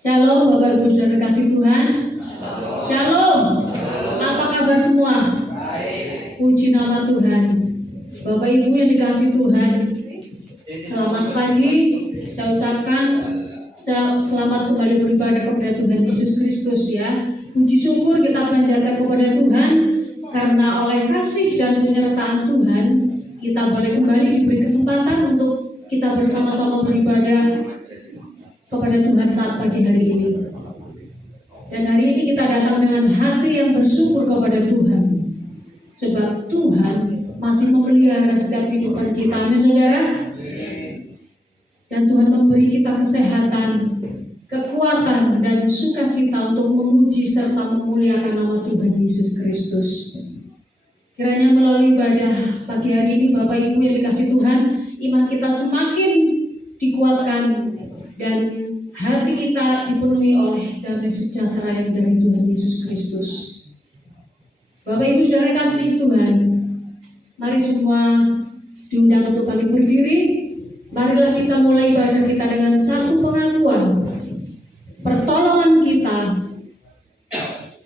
Shalom Bapak Ibu Saudara kasih Tuhan. Shalom. Apa kabar semua? Puji nama Tuhan. Bapak Ibu yang dikasih Tuhan, selamat pagi. Saya ucapkan selamat kembali beribadah kepada Tuhan Yesus Kristus ya. Puji syukur kita panjatkan kepada Tuhan karena oleh kasih dan penyertaan Tuhan kita boleh kembali diberi kesempatan untuk kita bersama-sama beribadah kepada Tuhan saat pagi hari ini. Dan hari ini kita datang dengan hati yang bersyukur kepada Tuhan, sebab Tuhan masih memelihara setiap kehidupan kita, amin saudara. Dan Tuhan memberi kita kesehatan, kekuatan dan sukacita untuk memuji serta memuliakan nama Tuhan Yesus Kristus. Kiranya melalui ibadah pagi hari ini Bapak Ibu yang dikasih Tuhan, iman kita semakin dikuatkan dan hati kita dipenuhi oleh damai sejahtera yang dari Tuhan Yesus Kristus. Bapak Ibu saudara kasih Tuhan, mari semua diundang untuk balik berdiri. Marilah kita mulai ibadah kita dengan satu pengakuan. Pertolongan kita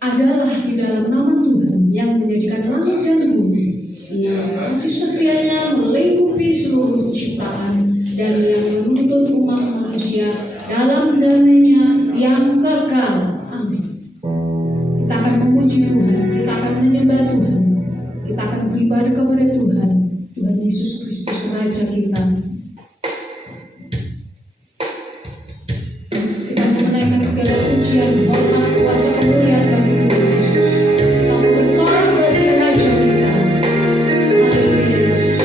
adalah di dalam nama Tuhan yang menjadikan langit dan bumi, yang kasih setianya melingkupi seluruh ciptaan dan yang menuntun umat manusia dalam damai-Nya yang kekal. Amin. Kita akan memuji Tuhan, kita akan menyembah Tuhan, kita akan beribadah kepada Tuhan, Tuhan Yesus Kristus Raja kita. Kita menaikkan segala pujian, hormat, kuasa, kemuliaan bagi Tuhan Yesus. Kita bersorak bagi Raja kita. Haleluya Yesus.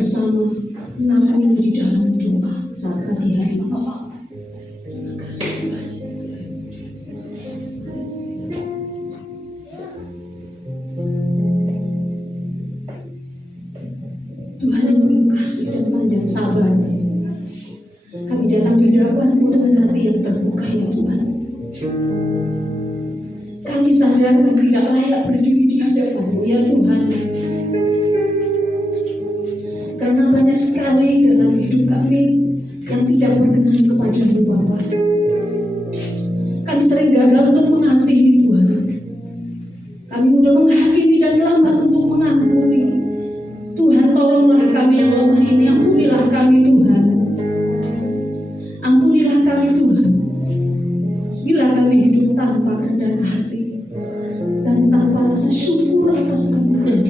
bersama mengakuinya di dalam doa saat pagi hari. Terima kasih Tuhan. Tuhan yang penuh kasih dan panjang sabar, kami datang di hadapan-Mu dengan hati yang terbuka ya Tuhan. Kami sadar kami tidak layak berdiri di hadapan-Mu ya Tuhan, karena banyak sekali dalam hidup kami yang tidak berkenan kepada-Mu Bapa. Kami sering gagal untuk mengasihi Tuhan. Kami mudah menghakimi dan lambat untuk mengampuni. Tuhan, tolonglah kami yang lemah ini, ampunilah kami Tuhan. Ampunilah kami Tuhan. Bila kami hidup tanpa kerendahan hati dan tanpa rasa syukur atas anugerah,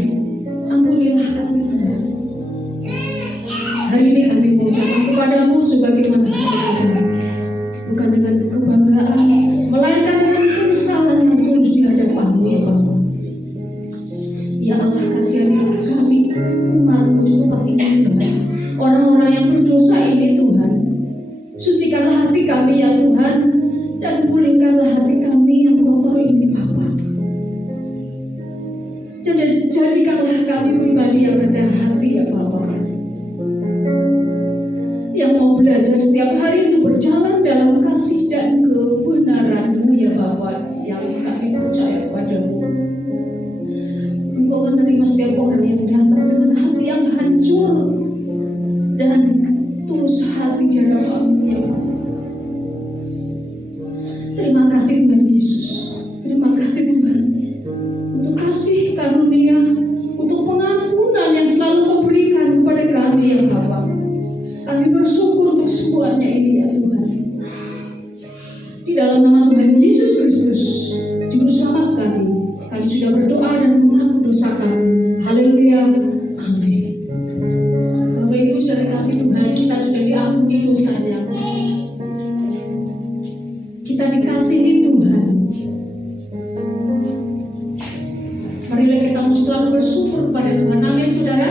ampunilah kami Tuhan. Hari ini kami mengucapkan kepada-Mu sebagaimana kami ada, bukan dengan kebanggaan, melainkan dengan penyesalan yang tulus di hadapan-Mu ya Bapa. Ya Allah, kasihanilah kami umat-Mu di tempat ini Tuhan. Orang-orang yang berdosa ini Tuhan, sucikanlah hati kami ya Tuhan, dan pulihkanlah hati kami yang kotor ini Bapa. Jadikanlah kami pribadi yang rendah hati ya Bapa, yang mau belajar setiap hari untuk berjalan dalam kasih dan kebenaran-Mu ya Bapa, yang kami percaya kepada-Mu. Engkau menerima setiap orang yang datang dengan hati yang hancur dan tulus hati di hadapan-Mu ya Bapa. Terima kasih Tuhan Yesus. Terima kasih Tuhan untuk kasih karunia, untuk pengampunan yang selalu Kau berikan kepada kami ya Bapa. Kami bersyukur untuk semuanya ini ya Tuhan. Di dalam nama Tuhan Yesus Kristus, Juru Selamat kami sudah berdoa dan mengaku dosa kami. Haleluya. Amin. Bapak Ibu sudah dikasih Tuhan, kita sudah diampuni dosanya. Kita dikasihi Tuhan. Marilah kita selalu bersyukur kepada Tuhan. Amin saudara.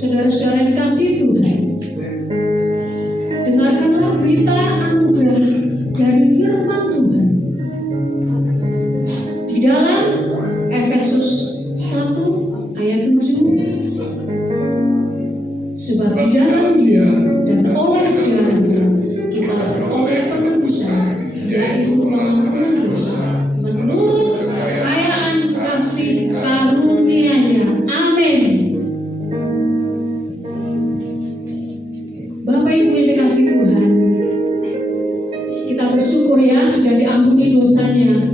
Saudara-saudara yang dikasihi Tuhan, dengarkanlah berita anugerah dari firman Tuhan di dalam Efesus 1 ayat 7. Sebab di dalam Dia dan oleh darah-Nya kita beroleh penebusan, yaitu pengampunan dosa, menurut kekayaan kasih karunia-Nya. Amin. Bapak Ibu yang dikasihi Tuhan, kita bersyukur ya sudah diampuni dosanya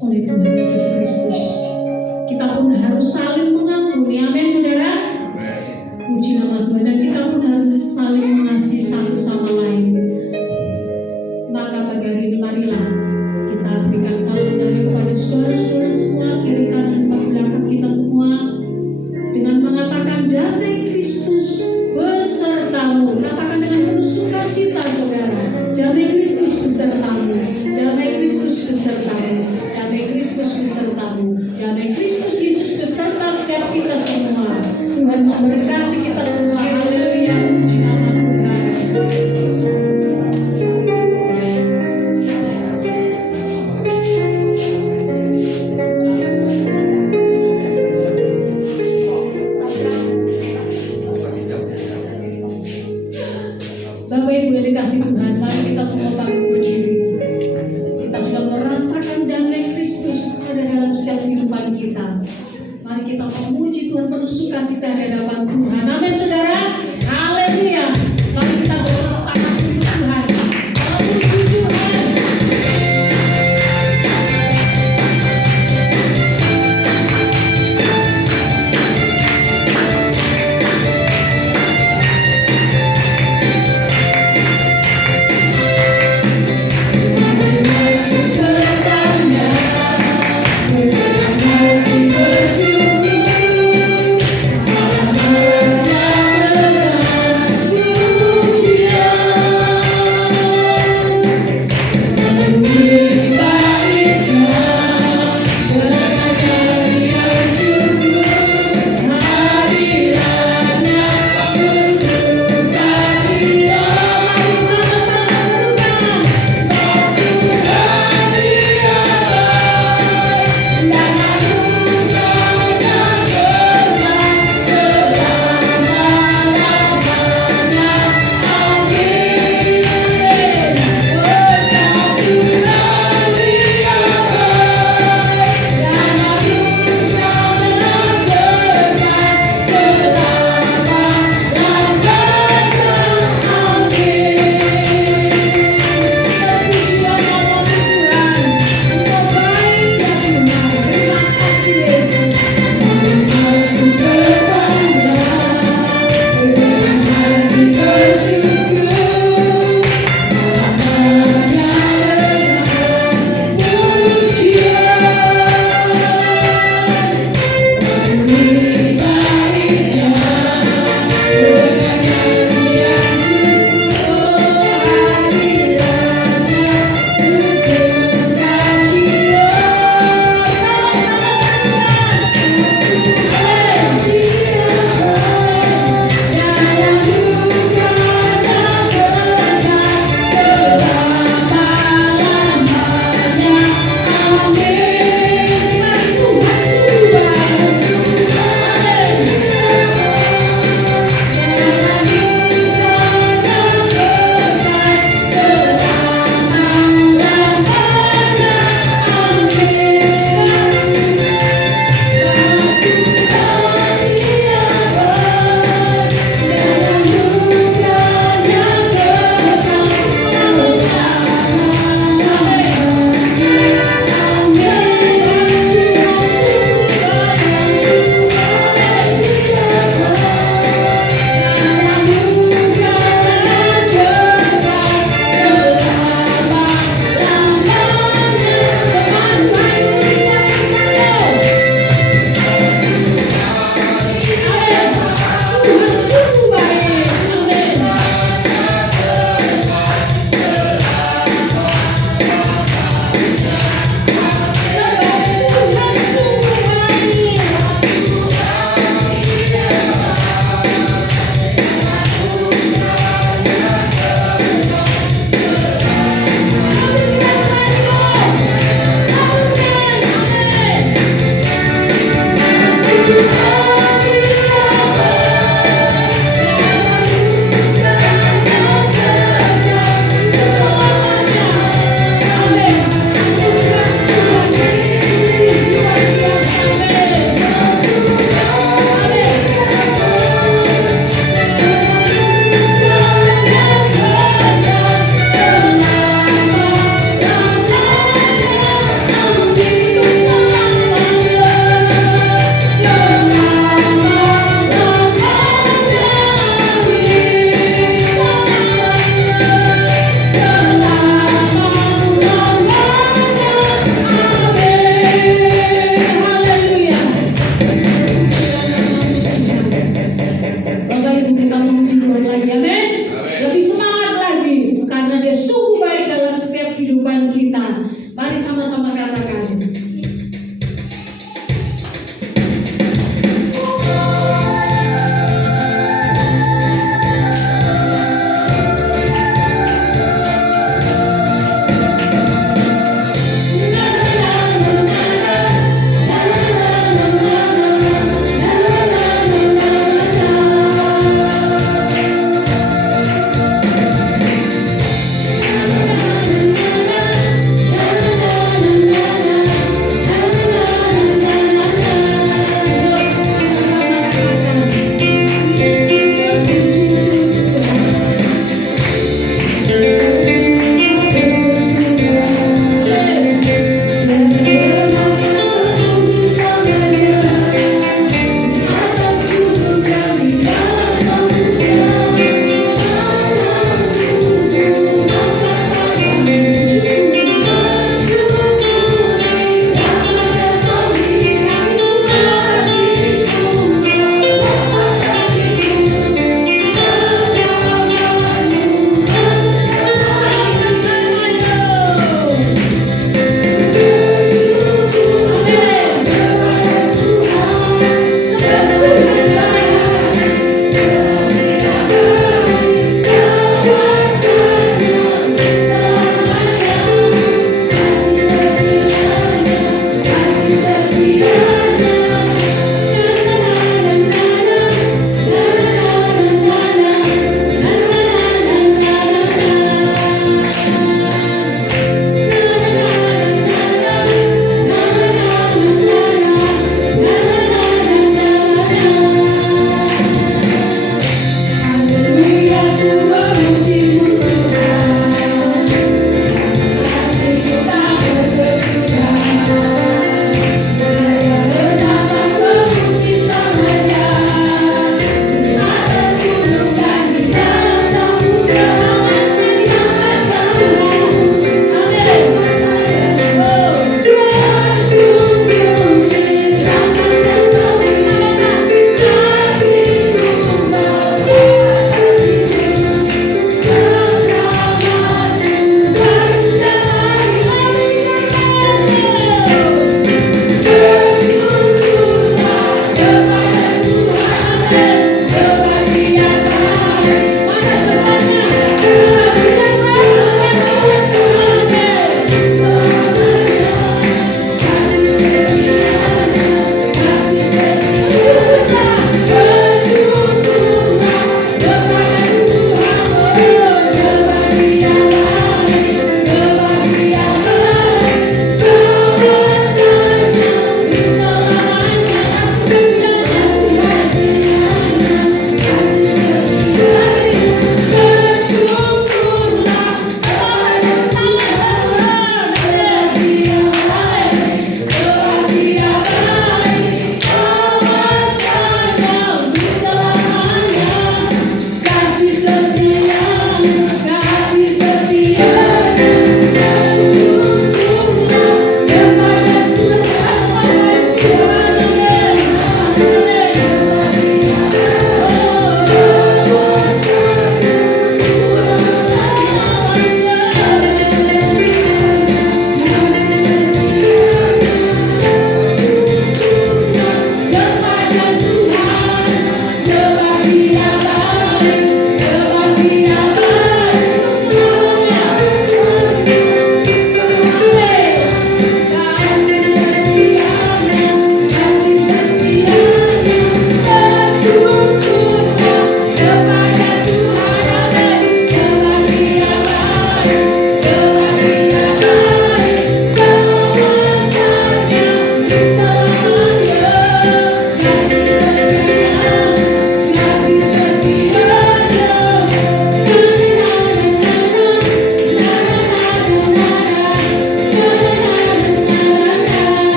oleh Tuhan Yesus Kristus. Kita pun harus saling mengampuni. Amin saudara. Puji nama Tuhan. Dan kita pun harus saling mengasihi satu sama lain. Maka pagi hari ini marilah kita berikan salam damai kepada saudara-saudara semua, kiri kanan depan belakang kita semua, dengan mengatakan damai Kristus besertamu. Katakan dengan penuh sukacita saudara, damai Kristus besertamu, damai Kristus besertamu, damai Kristus besertamu, damai Kristus Yesus beserta setiap kita semua. Tuhan memberkati kita semua. Haleluya, puji nama Tuhan. Bapak Ibu yang dikasih Tuhan, mari kita semua bangkit berdiri. Kita sudah merasakan damai Kristus ada dalam setiap kehidupan kita. Mari kita memuji Tuhan penuh sukacita di hadapan Tuhan. Amin saudara. Haleluya. Mari kita bertepuk tangan untuk Tuhan. Puji Tuhan. Bersyukur Mari sama-sama katakan.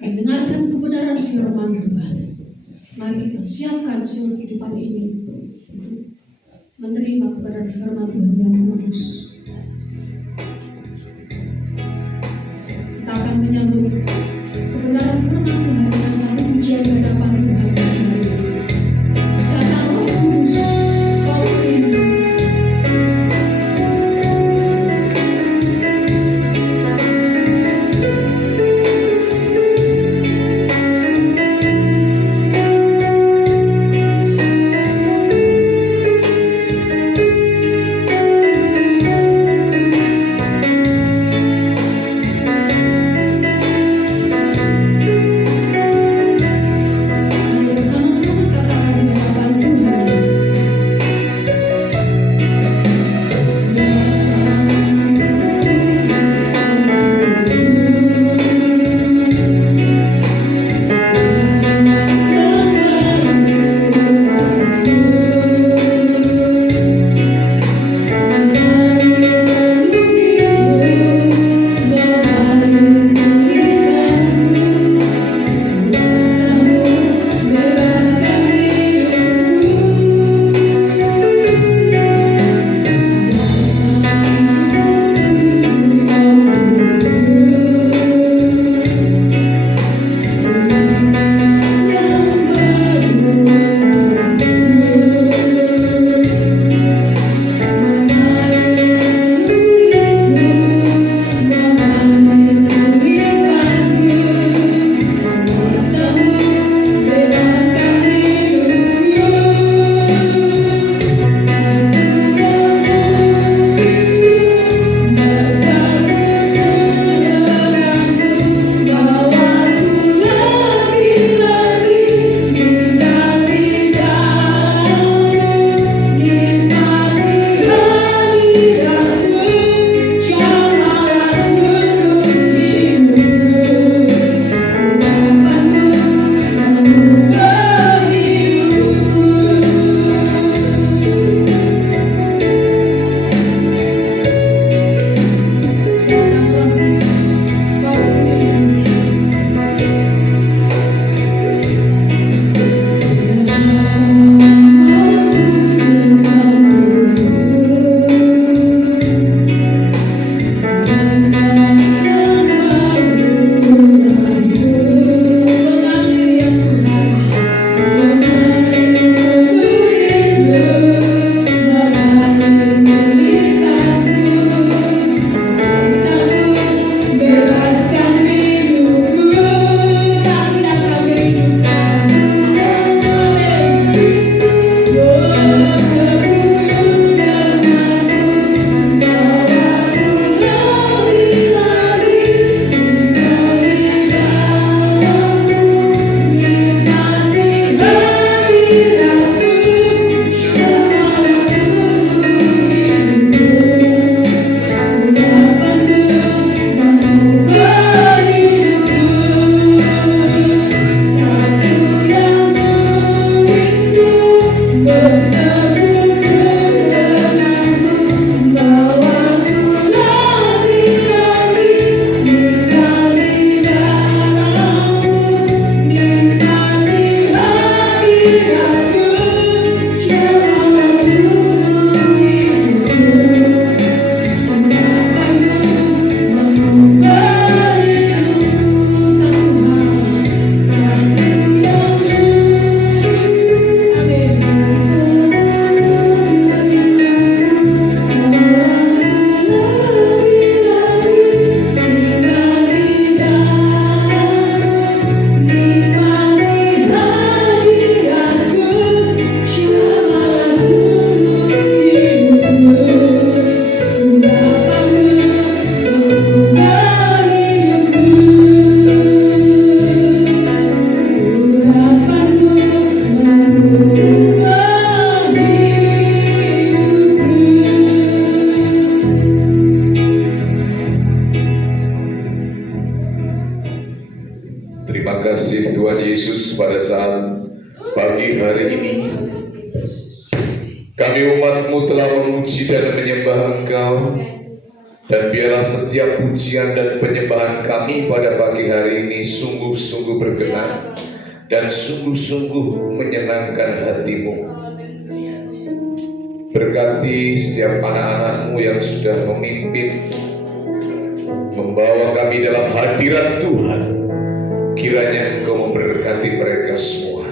mendengarkan kebenaran firman Tuhan. Mari kita siapkan seluruh kehidupan ini untuk menerima kebenaran firman Tuhan yang kudus. Kita akan menyambut kebenaran firman Tuhan dengan satu pujian di hadapan Tuhan. Datang Roh Kudus, Kau rindu. pada saat pagi hari ini kami umat-Mu telah memuji dan menyembah Engkau Dan biarlah setiap pujian dan penyembahan kami pada pagi hari ini sungguh-sungguh berkenan dan sungguh-sungguh menyenangkan hati-Mu. Berkati setiap anak-anak-Mu yang sudah memimpin, membawa kami dalam hadirat Tuhan. Kiranya Engkau memberkati mereka semua.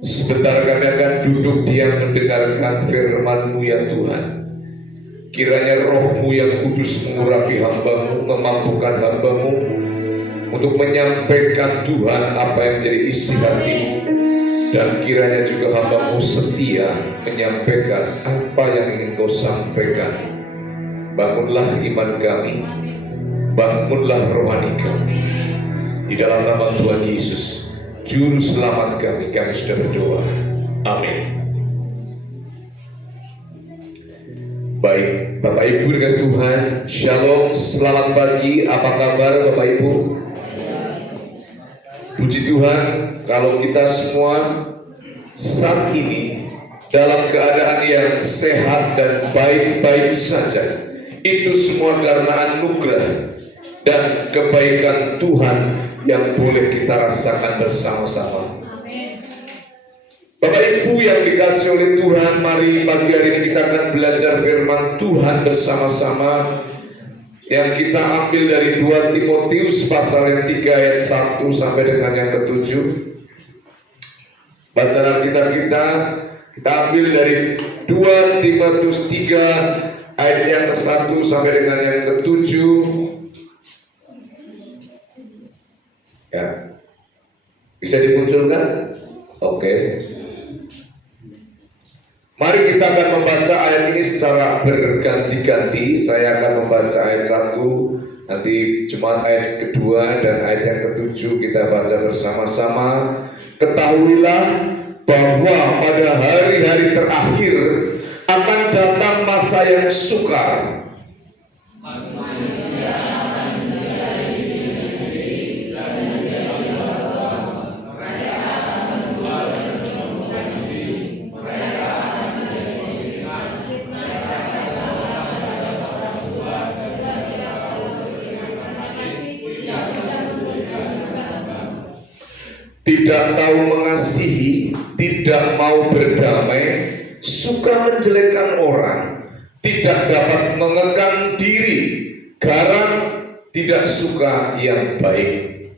Sebentar kami akan duduk diam mendengarkan firman-Mu ya Tuhan. Kiranya Roh-Mu yang kudus mengurapi hamba-Mu, memampukan hamba-Mu untuk menyampaikan Tuhan apa yang menjadi isi hati-Mu. Dan kiranya juga hamba-Mu setia menyampaikan apa yang ingin Kau sampaikan. Bangunlah iman kami, bangunlah rohani kami. Di dalam nama Tuhan Yesus, Juru Selamat kami sudah berdoa. Amin. Baik, Bapak Ibu dikasih Tuhan, Shalom, selamat pagi, apa kabar Bapak Ibu? Puji Tuhan, kalau kita semua saat ini dalam keadaan yang sehat dan baik-baik saja, itu semua karena anugerah dan kebaikan Tuhan yang boleh kita rasakan bersama-sama. Bapak Ibu yang dikasih oleh Tuhan, mari pagi hari ini kita akan belajar firman Tuhan bersama-sama yang kita ambil dari 2 Timotius pasal yang 3 ayat 1 sampai dengan yang ke-7. Bacaan Alkitab kita ambil dari 2 Timotius 3 ayat yang ke-1 sampai dengan yang ke-7. Ya. Bisa dimunculkan? Oke. Mari kita akan membaca ayat ini secara berganti-ganti. Saya akan membaca ayat 1, nanti jemaat ayat kedua dan ayat yang ke-7 kita baca bersama-sama. Ketahuilah bahwa pada hari-hari terakhir akan datang masa yang sukar. Tidak tahu mengasihi, tidak mau berdamai, suka menjelekkan orang, tidak dapat mengekang diri, garang, tidak suka yang baik.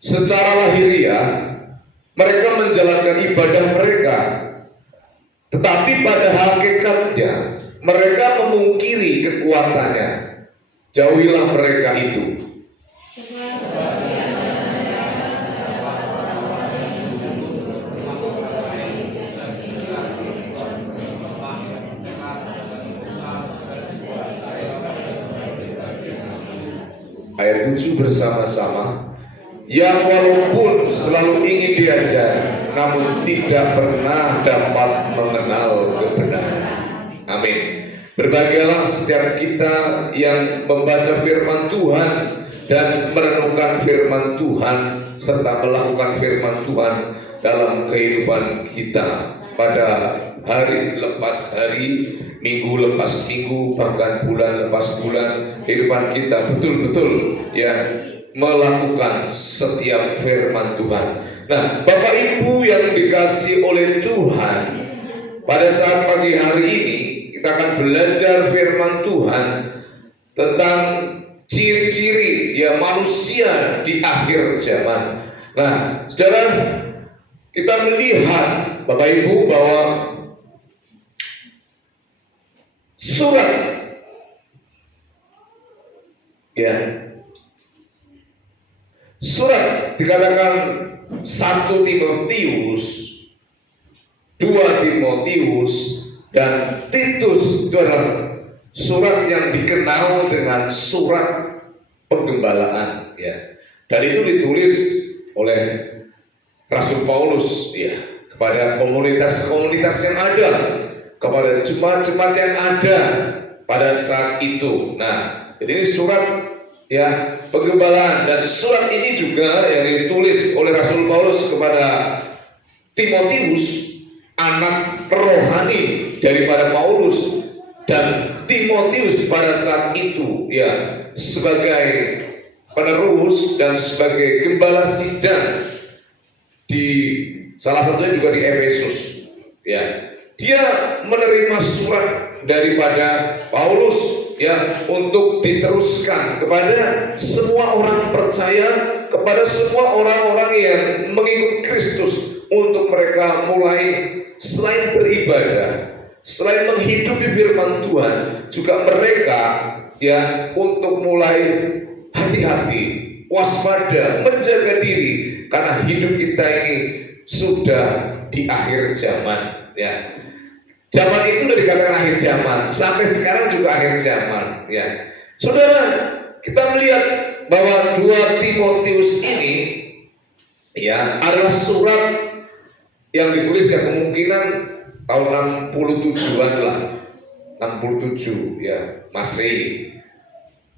Secara lahiriah, mereka menjalankan ibadah mereka, tetapi pada hakikatnya mereka memungkiri kekuatannya. Jauhilah mereka itu. Ayat 7 bersama-sama. Yang walaupun selalu ingin diajar, namun tidak pernah dapat mengenal kebenaran. Amin. Berbahagialah setiap kita yang membaca firman Tuhan dan merenungkan firman Tuhan serta melakukan firman Tuhan dalam kehidupan kita pada hari lepas hari, minggu lepas minggu, bahkan bulan lepas bulan. Kehidupan kita betul-betul ya melakukan setiap firman Tuhan. Nah, Bapak Ibu yang dikasih oleh Tuhan, pada saat pagi hari ini kita akan belajar firman Tuhan tentang ciri-ciri ya manusia di akhir zaman. Nah, saudara, kita melihat Bapak Ibu bahwa surat ya surat dikatakan 1 Timotius, 2 Timotius, dan Titus itu adalah surat yang dikenal dengan surat penggembalaan ya. Dan itu ditulis oleh Rasul Paulus ya kepada komunitas-komunitas yang ada, kepada jemaat-jemaat yang ada pada saat itu. Nah, jadi ini surat ya, penggembalaan. Dan surat ini juga yang ditulis oleh Rasul Paulus kepada Timotius, anak rohani daripada Paulus. Dan Timotius pada saat itu ya sebagai penerus dan sebagai gembala sidang di salah satunya juga di Efesus, ya, dia menerima surat daripada Paulus ya untuk diteruskan kepada semua orang percaya, kepada semua orang-orang yang mengikut Kristus, untuk mereka mulai selain beribadah, selain menghidupi firman Tuhan, juga mereka ya untuk mulai hati-hati, waspada, menjaga diri, karena hidup kita ini sudah di akhir zaman ya. Zaman itu udah dikatakan akhir zaman, sampai sekarang juga akhir zaman ya. Saudara, kita melihat bahwa 2 Timotius ini ya adalah surat yang ditulis ya kemungkinan tahun 67-an lah, 67 ya Masehi,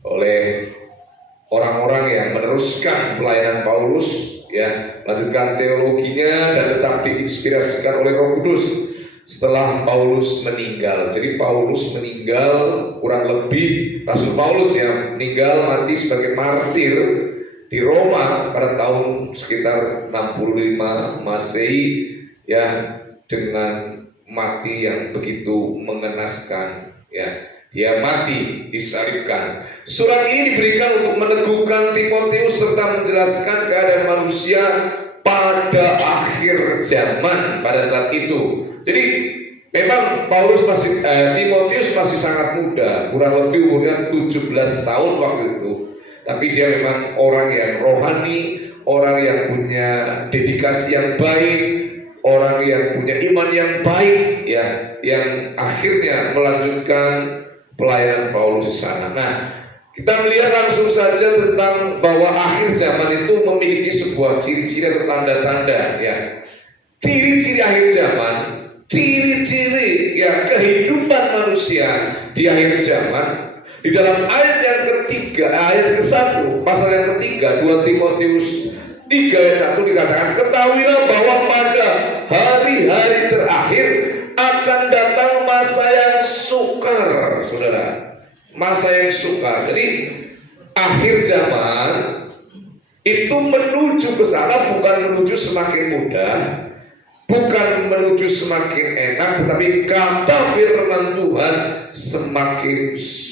oleh orang-orang yang meneruskan pelayanan Paulus ya, melanjutkan teologinya dan tetap diinspirasikan oleh Roh Kudus setelah Paulus meninggal. Jadi Paulus meninggal kurang lebih, Rasul Paulus ya meninggal mati sebagai martir di Roma pada tahun sekitar 65 Masehi ya, dengan mati yang begitu mengenaskan ya. Dia mati disalibkan. Surat ini diberikan untuk meneguhkan Timotius serta menjelaskan keadaan manusia pada akhir zaman pada saat itu. Jadi memang Timotius masih sangat muda, kurang lebih umurnya 17 tahun waktu itu. Tapi dia memang orang yang rohani, orang yang punya dedikasi yang baik, orang yang punya iman yang baik ya, yang akhirnya melanjutkan pelayanan Paulus di sana. Nah, kita melihat langsung saja tentang bahwa akhir zaman itu memiliki sebuah ciri-ciri atau tanda-tanda ya. Ciri-ciri akhir zaman, ciri-ciri ya kehidupan manusia di akhir zaman. Di dalam ayat yang ketiga, ayat ke-1, pasal yang ketiga, 2 Timotius 3 ayat 1 dikatakan, ketahuilah bahwa pada hari-hari terakhir akan datang masa yang sukar, saudara. Masa yang sukar. Jadi akhir zaman itu menuju ke sana, bukan menuju semakin mudah, bukan menuju semakin enak, tetapi kata firman Tuhan semakin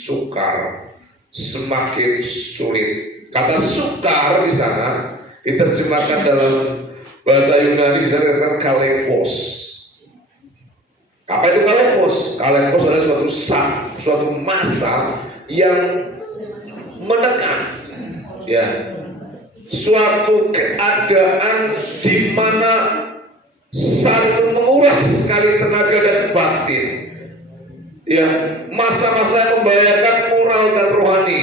sukar, semakin sulit. Kata sukar di sana diterjemahkan dalam bahasa Yunani, di sana dikatakan kalepos. Apa itu kalepos? Kalepos adalah suatu masa yang menekan, ya, suatu keadaan di mana saling menguras sekali tenaga dan batin, ya, masa-masa yang membahayakan moral dan rohani,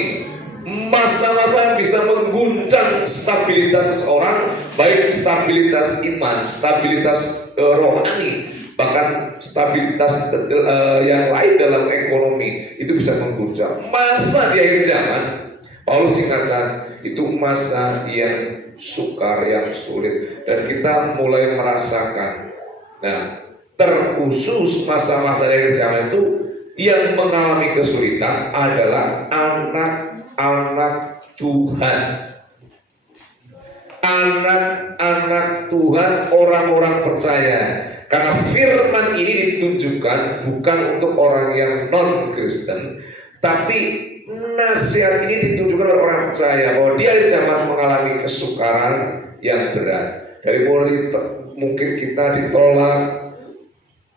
masa-masa yang bisa mengguncang stabilitas seseorang, baik stabilitas iman, stabilitas rohani, bahkan stabilitas yang lain dalam ekonomi itu bisa mengguncang. Masa di akhir zaman, Paulus ingatkan, itu masa yang sukar, yang sulit, dan kita mulai merasakan. Nah, terkhusus masa-masa di akhir zaman itu yang mengalami kesulitan adalah anak-anak Tuhan. Anak-anak Tuhan, orang-orang percaya. Karena firman ini ditunjukkan bukan untuk orang yang non-Kristen, tapi nasihat ini ditunjukkan oleh orang percaya bahwa dia di zaman mengalami kesukaran yang berat. Dari mulai mungkin kita ditolak,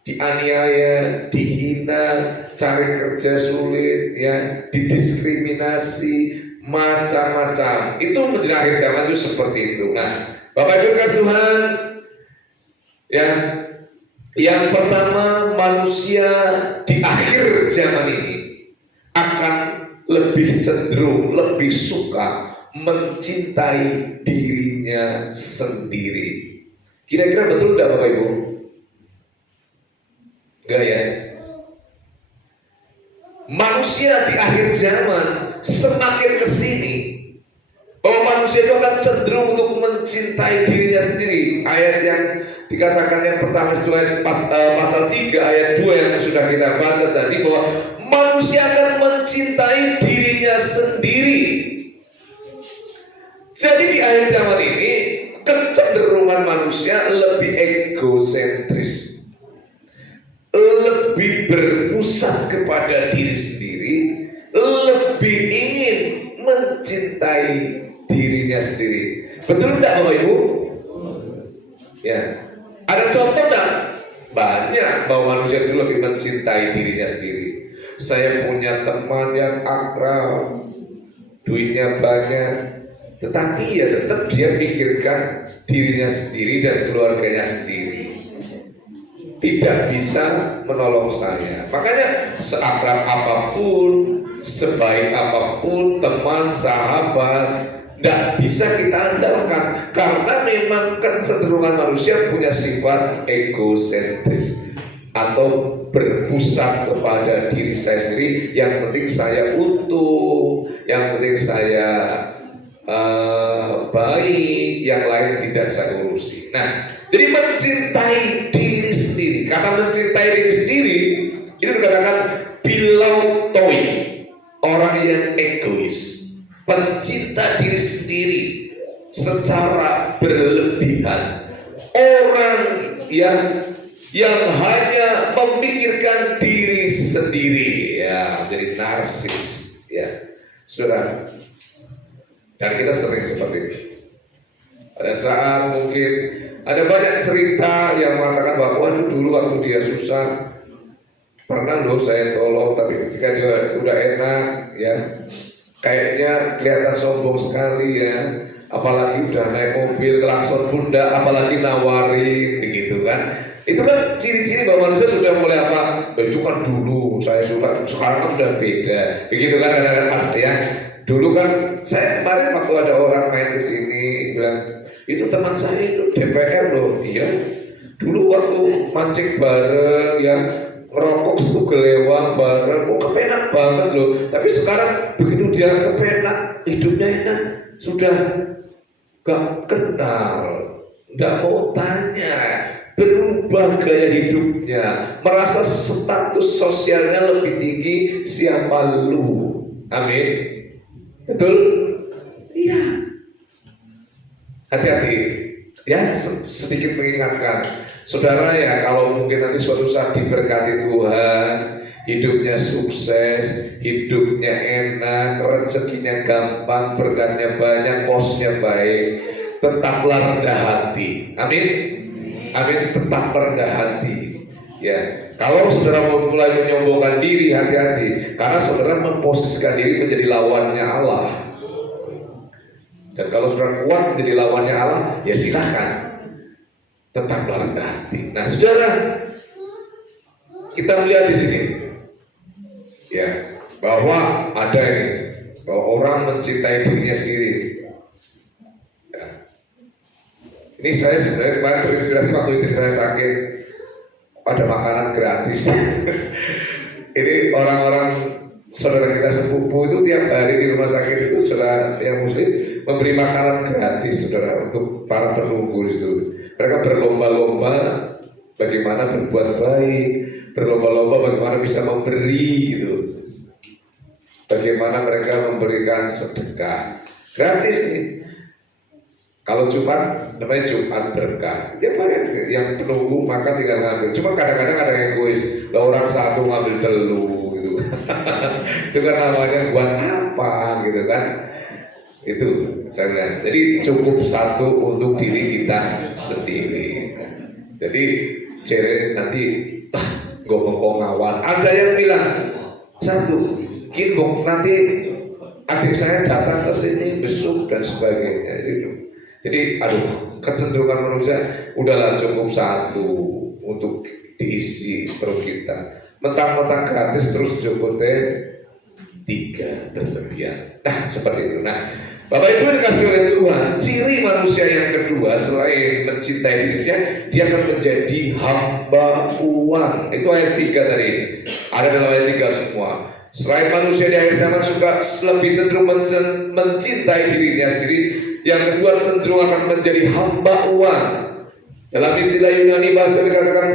dianiaya, dihina, cari kerja sulit, ya, didiskriminasi, macam-macam. Itu menjelang akhir zaman itu seperti itu. Nah, Bapak Ibu kasih Tuhan, ya, yang pertama, manusia di akhir zaman ini akan lebih cenderung, lebih suka mencintai dirinya sendiri. Kira-kira betul tidak Bapak Ibu? Enggak ya? Manusia di akhir zaman semakin kesini Bahwa manusia itu akan cenderung untuk mencintai dirinya sendiri. Ayat yang dikatakan yang pertama itu pasal 3 ayat 2 yang sudah kita baca tadi, bahwa manusia akan mencintai dirinya sendiri. Jadi di akhir zaman ini kecenderungan manusia lebih egosentris, lebih berpusat kepada diri sendiri, lebih ingin mencintai dirinya sendiri. Betul tidak Bapak Ibu? Ya. Ada contoh enggak? Banyak bahwa manusia itu lebih mencintai dirinya sendiri. Saya punya teman yang akrab, duitnya banyak, tetapi ya tetap dia pikirkan dirinya sendiri dan keluarganya sendiri. Tidak bisa menolong saya. Makanya seakrab apapun, sebaik apapun teman, sahabat, tidak bisa kita andalkan, karena memang kecenderungan manusia punya sifat egosentris atau berpusat kepada diri saya sendiri. Yang penting saya utuh, yang penting saya baik, yang lain tidak saya urusi. Nah, jadi mencintai diri sendiri. Kata mencintai diri sendiri ini dikatakan bilautoi, orang yang egois, pencinta diri sendiri secara berlebihan, orang yang hanya memikirkan diri sendiri, ya, jadi narsis, ya, saudara. Dan kita sering seperti itu. Pada saat mungkin ada banyak cerita yang mengatakan bahwa dulu waktu dia susah pernah loh saya tolong, tapi ketika dia udah enak, ya, kayaknya kelihatan sombong sekali, ya. Apalagi udah naik mobil, klakson bunda, apalagi nawarin, begitu kan. Itu kan ciri-ciri bahwa manusia sudah mulai apa? Itu kan dulu saya suka, sekarang kan sudah beda, begitu kan, ya. Dulu kan saya kemarin waktu ada orang main ke sini bilang, itu teman saya itu DPR loh, iya. Dulu waktu mancing bareng, ya, ngerokok itu gelewang bareng, kepenak banget loh. Tapi sekarang begitu dia kepenak, hidupnya enak, sudah gak kenal, gak mau tanya, berubah gaya hidupnya, merasa status sosialnya lebih tinggi, siapa lu? Amin. Betul? Iya. Hati-hati. Ya, sedikit mengingatkan saudara, ya, kalau mungkin nanti suatu saat diberkati Tuhan, hidupnya sukses, hidupnya enak, rezekinya gampang, berkatnya banyak, kosnya baik, tetaplah rendah hati. Amin. Amin. Tetap rendah hati. Ya, kalau saudara mulai menyombongkan diri, hati-hati, karena saudara memposisikan diri menjadi lawannya Allah. Dan kalau saudara kuat menjadi lawannya Allah, ya silakan, tetaplah rendah hati. Nah, saudara, kita melihat di sini, ya, bahwa ada ini, bahwa orang mencintai dirinya sendiri. Ya. Ini saya sebenarnya kemarin terinspirasi waktu istri saya sakit, ada makanan gratis. Ini orang-orang saudara kita sepupu itu tiap hari di rumah sakit itu, saudara yang muslim, memberi makanan gratis, saudara, untuk para penunggu itu. Mereka berlomba-lomba bagaimana berbuat baik, berlomba-lomba bagaimana bisa memberi, gitu. Bagaimana mereka memberikan sedekah gratis ini. Kalau Jumat namanya Jumat berkah. Tiap hari yang penunggu makan tinggal ngambil. Cuma kadang-kadang ada yang egois, lah orang satu ngambil telur gitu. Itu kan namanya buat apa gitu kan? Itu saya bilang. Jadi cukup satu untuk diri kita sendiri. Jadi cere nanti ngomong ngawan. Ada yang bilang satu, kok nanti adik saya datang ke sini besok dan sebagainya. Jadi aduh, kecenderungan manusia udahlah cukup satu untuk diisi perut kita. Mentang-mentang gratis terus cukup 3 berlebihan. Nah, seperti itu. Nah, Bapak Ibu dikasih oleh Tuhan, ciri manusia yang kedua selain mencintai dirinya, dia akan menjadi hamba uang. Itu ayat 3 tadi. Ada dalam ayat 3 semua. Selain manusia di akhir zaman suka lebih cenderung mencintai dirinya sendiri, yang kedua cenderung akan menjadi hamba uang. Dalam istilah Yunani bahasa dikatakan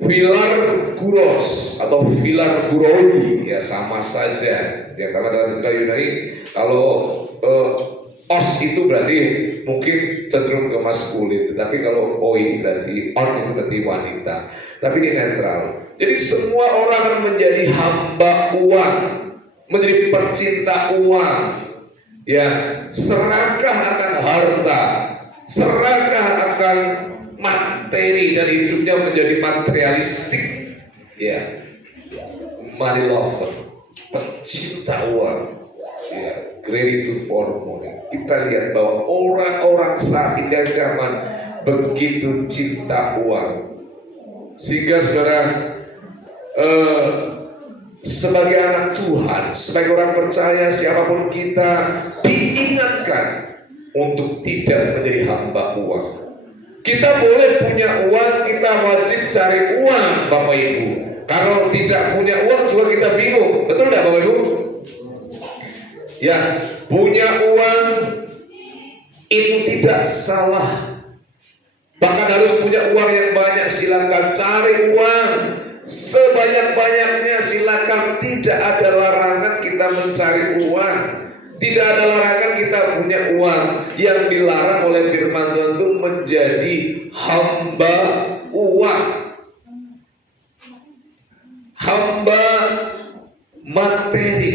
philarguros atau philarguroi, ya sama saja. Ya karena dalam istilah Yunani kalau os itu berarti mungkin cenderung ke maskulin, tetapi kalau oi berarti on itu berarti wanita. Tapi ini netral. Jadi semua orang akan menjadi hamba uang, menjadi pecinta uang. Ya, serakah akan harta, serakah akan materi dan hidupnya menjadi materialistik. Ya, money lover, pecinta uang. Ya, greedy for money. Kita lihat bahwa orang-orang saat ini zaman begitu cinta uang. Sehingga saudara sebagai anak Tuhan, sebagai orang percaya siapapun kita diingatkan untuk tidak menjadi hamba uang. Kita boleh punya uang, kita wajib cari uang Bapak Ibu. Kalau tidak punya uang juga kita bingung, betul tidak Bapak Ibu? Ya, punya uang itu tidak salah. Bahkan harus punya uang yang banyak, silakan cari uang sebanyak-banyaknya, silakan. Tidak ada larangan kita mencari uang, tidak ada larangan kita punya uang. Yang dilarang oleh firman Tuhan itu menjadi hamba uang, hamba materi.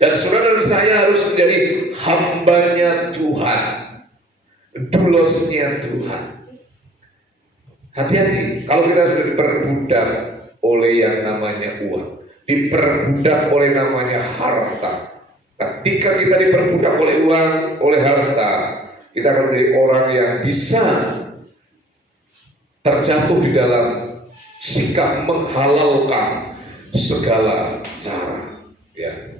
Dan saudara dan saya harus menjadi hambanya Tuhan, dulosnya Tuhan. Hati-hati kalau kita sudah diperbudak oleh yang namanya uang, diperbudak oleh namanya harta. Ketika kita diperbudak oleh uang, oleh harta, kita akan menjadi orang yang bisa terjatuh di dalam sikap menghalalkan segala cara. Ya,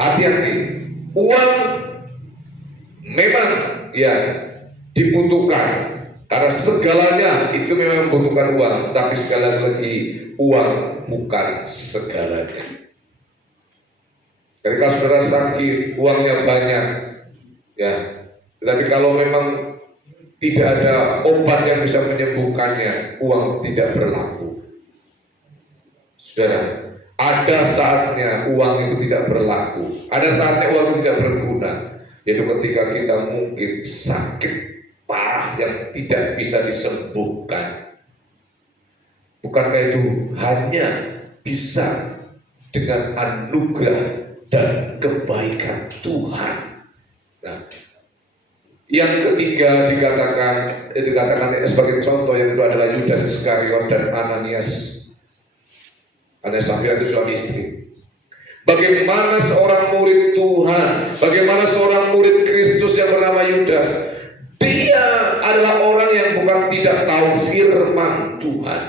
hati-hati. Uang memang ya dibutuhkan. Karena segalanya itu memang membutuhkan uang, tapi sekali lagi uang bukan segalanya. Ketika saudara sakit, uangnya banyak, ya. Tetapi kalau memang tidak ada obat yang bisa menyembuhkannya, uang tidak berlaku. Saudara, ada saatnya uang itu tidak berlaku, ada saatnya uang itu tidak berguna, yaitu ketika kita mungkin sakit parah yang tidak bisa disembuhkan. Bukankah itu hanya bisa dengan anugerah dan kebaikan Tuhan? Nah, yang ketiga dikatakan sebagai contoh yang itu adalah Yudas Iskariot dan Ananias. Ananias Safira itu suami istri. Bagaimana seorang murid Tuhan, bagaimana seorang murid Kristus yang bernama Yudas, dia adalah orang yang bukan tidak tahu firman Tuhan.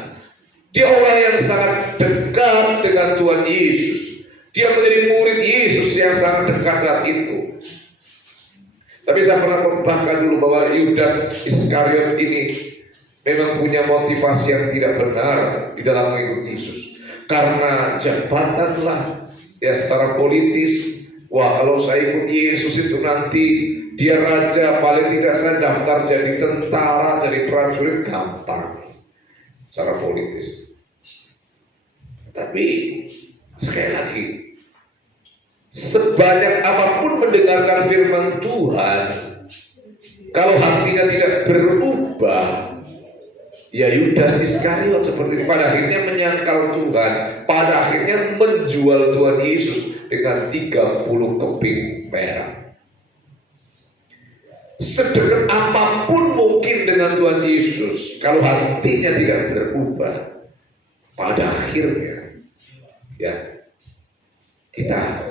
Dia orang yang sangat dekat dengan Tuhan Yesus. Dia menjadi murid Yesus yang sangat dekat saat itu. Tapi saya pernah membahkan dulu bahwa Yudas Iskariot ini memang punya motivasi yang tidak benar di dalam mengikuti Yesus. Karena jabatanlah, ya secara politis. Wah, kalau saya ikut Yesus itu nanti dia raja, paling tidak saya daftar jadi tentara, jadi prajurit, gampang secara politis. Tapi sekali lagi, sebanyak apapun mendengarkan firman Tuhan, kalau hatinya tidak berubah, ya Yudas Iskariot seperti ini, pada akhirnya menyangkal Tuhan, pada akhirnya menjual Tuhan Yesus dengan 30 keping perak. Sedekat apapun mungkin dengan Tuhan Yesus, kalau hatinya tidak berubah, pada akhirnya ya kita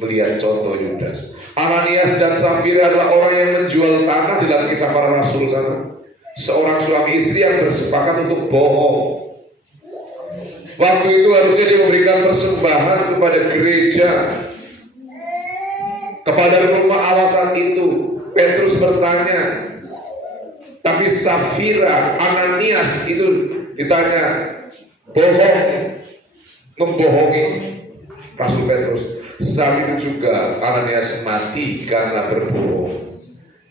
melihat contoh Yudas. Ananias dan Safira adalah orang yang menjual tanah di dalam Kisah Para Rasul sana. Seorang suami istri yang bersepakat untuk bohong. Waktu itu harusnya dia memberikan persembahan kepada gereja, kepada rumah Allah saat itu. Petrus bertanya, tapi Safira, Ananias itu ditanya, bohong, membohongi. Rasul Petrus. Saat itu juga Ananias mati karena berbohong.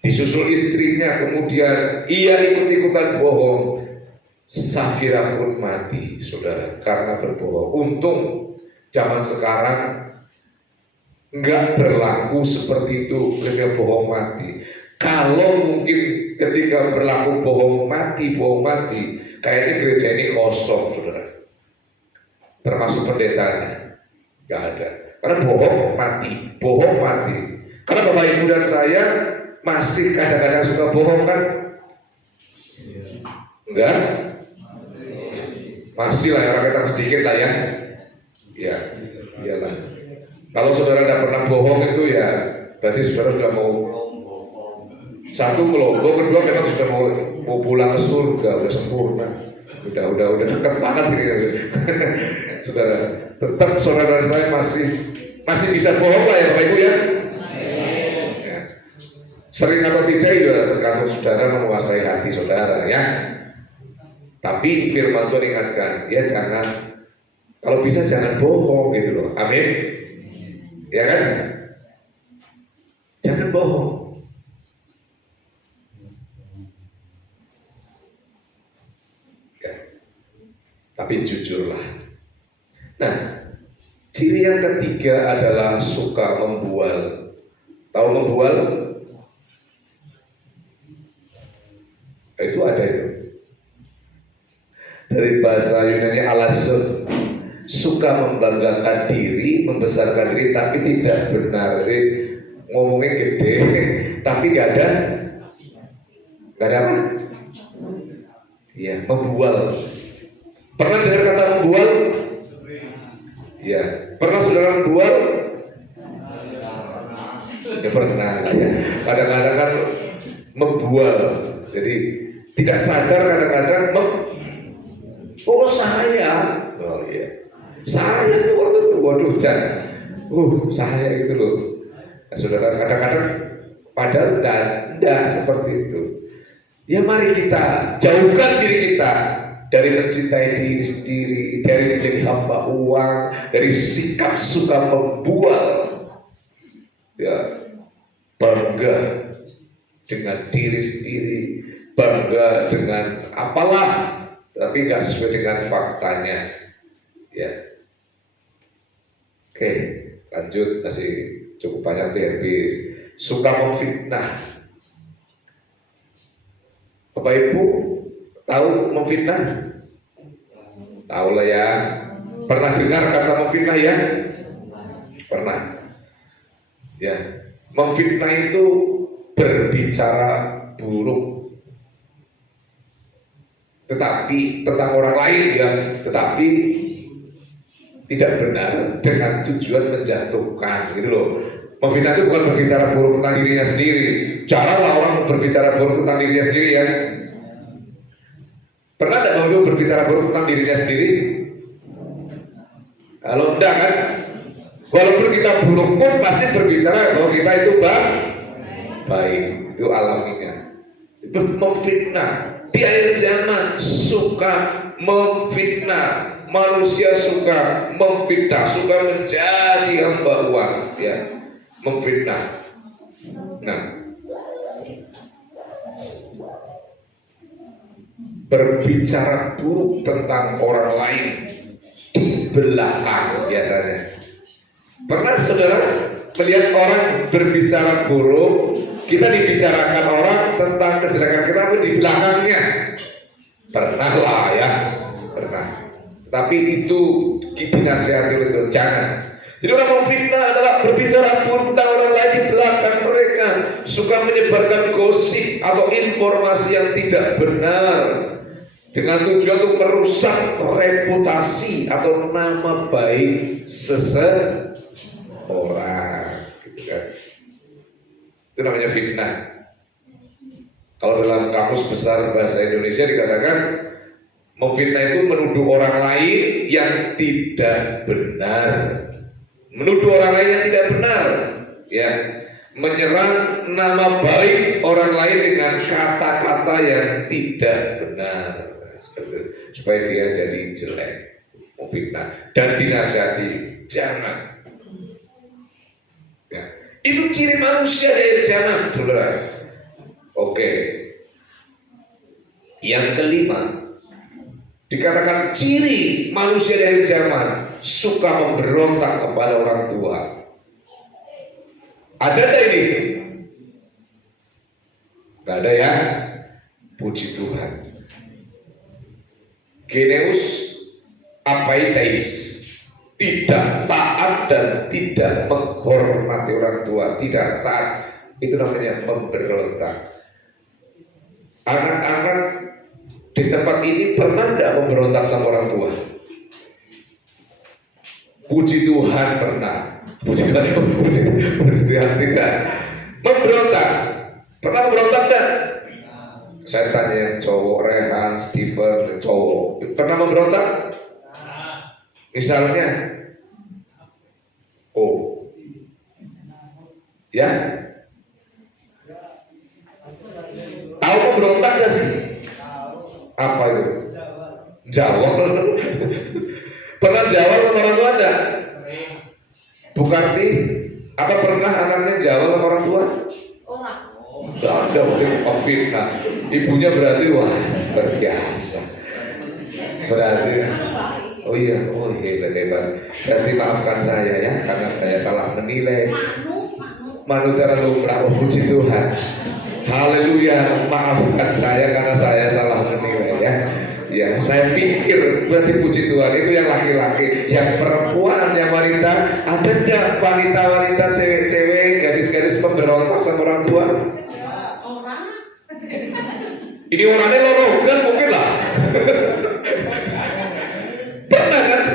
Disusul istrinya, kemudian ia ikut-ikutan bohong. Safira pun mati, saudara, karena berbohong. Untung zaman sekarang nggak berlaku seperti itu ketika bohong mati. Kalau mungkin ketika berlaku bohong mati, kayaknya gereja ini kosong, saudara. Termasuk pendetanya, nggak ada. Karena bohong mati. Karena Bapak Ibu dan saya masih kadang-kadang suka bohong kan? Enggak? Masih lah ya, orang kita sedikit lah ya. Ya, iyalah. Kalau saudara tidak pernah bohong itu ya, berarti saudara sudah mau satu kelompok, kedua memang sudah mau pulang ke surga, udah sempurna, udah dekat banget ini. Saudara, tetap saudara saya masih bisa bohong lah ya Bapak Ibu ya. Ya. Sering atau tidak ya tergantung saudara menguasai hati saudara ya. Tapi firman Tuhan ingatkan, ya jangan, kalau bisa jangan bohong gitu loh, amin. Ya kan? Jangan bohong. Ya. Tapi jujurlah. Nah, ciri yang ketiga adalah suka membual. Tahu membual? Itu ada itu. Dari bahasa Yunani alasun, suka membanggakan diri, membesarkan diri, tapi tidak benar. Jadi ngomongnya gede, tapi nggak ada apa? Iya, membual. Pernah dengar kata membual? Iya. Pernah saudara membual? Ya pernah. Ya. Kadang-kadang kan membual. Jadi tidak sadar kadang-kadang oh saya, oh iya, saya tuh waktu itu, waduh jangan, saya itu loh. Nah, saudara kadang-kadang padahal tidak seperti itu. Ya mari kita jauhkan diri kita dari mencintai diri sendiri, dari menjadi hamba uang, dari sikap suka membual. Ya, bangga dengan diri sendiri, bangga dengan apalah, tapi nggak sesuai dengan faktanya, ya. Oke, lanjut, masih cukup banyak TRP. Suka memfitnah. Bapak Ibu tahu memfitnah? Tahu lah ya. Pernah dengar kata memfitnah ya? Pernah. Ya, memfitnah itu berbicara buruk. Tetapi tentang orang lain ya, tetapi tidak benar dengan tujuan menjatuhkan gitu loh. Memfitnah itu bukan berbicara buruk tentang dirinya sendiri. Jaranglah orang berbicara buruk tentang dirinya sendiri ya. Pernah tidak Bapak berbicara buruk tentang dirinya sendiri? Kalau enggak kan, walaupun kita buruk pun pasti berbicara bahwa kita itu baik. Itu alaminya. Itu memfitnah. Di akhir zaman suka memfitnah, manusia suka memfitnah, suka menjadi hamba uang, ya, memfitnah. Nah, berbicara buruk tentang orang lain di belakang biasanya. Pernah saudara melihat orang berbicara buruk? Kita dibicarakan orang tentang kejelekan kita di belakangnya. Pernah lah ya, pernah. Tapi itu dinasihati oleh Tuhan, jangan. Jadi orang memfitnah adalah berbicara buruk tentang orang lain di belakang mereka, suka menyebarkan gosip atau informasi yang tidak benar dengan tujuan untuk merusak reputasi atau nama baik seseorang, gitu kan. Itu namanya fitnah. Kalau dalam kamus besar bahasa Indonesia dikatakan memfitnah itu menuduh orang lain yang tidak benar, menuduh orang lain yang tidak benar, ya, menyerang nama baik orang lain dengan kata-kata yang tidak benar, supaya dia jadi jelek, memfitnah. Dan dinasihati jangan. Itu ciri manusia di akhir zaman, saudara. Oke. Yang kelima, dikatakan ciri manusia di akhir zaman suka memberontak kepada orang tua. Ada enggak ini? Tidak ada ya. Puji Tuhan. Geneus apaitais, tidak taat dan tidak menghormati orang tua, tidak taat, itu namanya memberontak. Anak-anak di tempat ini pernah tidak memberontak sama orang tua? Puji Tuhan pernah. Puji Tuhan tidak. Memberontak. Pernah memberontak tidak? Saya tanya yang cowok, Rehan, Steven, cowok, pernah memberontak? Misalnya, ya, tahu memberontak gak sih? Apa itu? Jawab. Pernah jawab sama orang tua enggak? Bukarti, apa pernah anaknya jawab sama orang tua? Tidak ada, mungkin fitnah. Ibunya berarti wah berbiasa. Berarti, oh iya, hebat. Berarti maafkan saya ya, karena saya salah menilai. Manutera lumrah, puji Tuhan. Haleluya, maafkan saya karena saya salah menilai ya. Ya, saya pikir berarti puji Tuhan itu yang laki-laki, yang perempuan, yang wanita. Ada enggak wanita-wanita, cewek-cewek, gadis-gadis pemberontak sama orang tua? Ini orangnya lorogan mungkin lah. Pernah kan?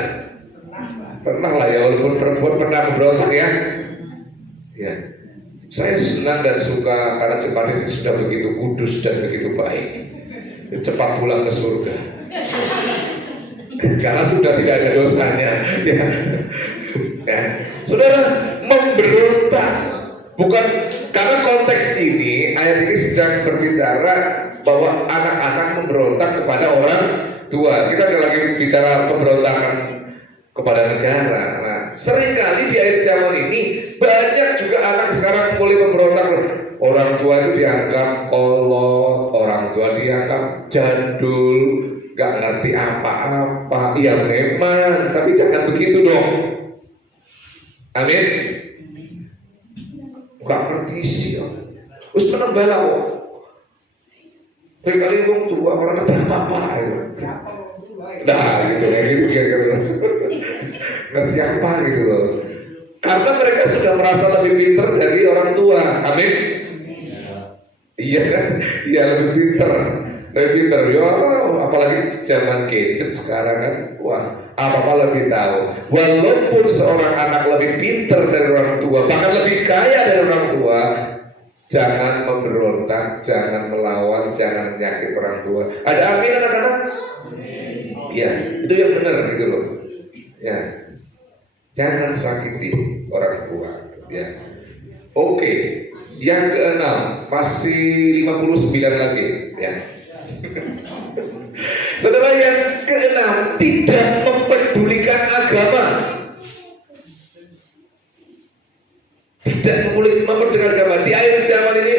Pernah lah ya, walaupun perempuan pernah memberontak ya. Ya, saya senang dan suka karena Jemaat ini sudah begitu kudus dan begitu baik. Cepat pulang ke surga. Karena sudah tidak ada dosanya. Ya. Ya. Saudara, memberontak bukan karena konteks ini, ayat ini sedang berbicara bahwa anak-anak memberontak kepada orang tua. Kita lagi bicara pemberontakan kepada negara. Nah, seringkali di akhir zaman ini banyak juga anak sekarang mulai memberontak. Orang tua itu dianggap kolot, orang tua dianggap jadul, gak ngerti apa-apa. Ya memang, tapi jangan begitu dong. Amin. Gak ngerti sih. Terus menembala kok. Kali orang tua orang ngerti apa-apa. Nah, gitu kira-kira. Ngerti apa gitu loh. Karena mereka sudah merasa lebih pintar dari orang tua. Amin. Iya kan? Iya lebih pintar. Ya, apalagi zaman gadget sekarang kan. Wah, apa-apa lebih tahu. Walaupun seorang anak lebih pintar dari orang tua, bahkan lebih kaya dari orang tua, jangan memberontak, jangan melawan, jangan menyakiti orang tua. Ada amin anak-anak? Iya, itu yang benar gitu loh. Ya, jangan sakiti orang tua. Ya, oke. Yang keenam, masih 59 lagi. Ya. Saudara, yang keenam, tidak mempedulikan agama. Tidak mempedulikan agama. Di akhir zaman ini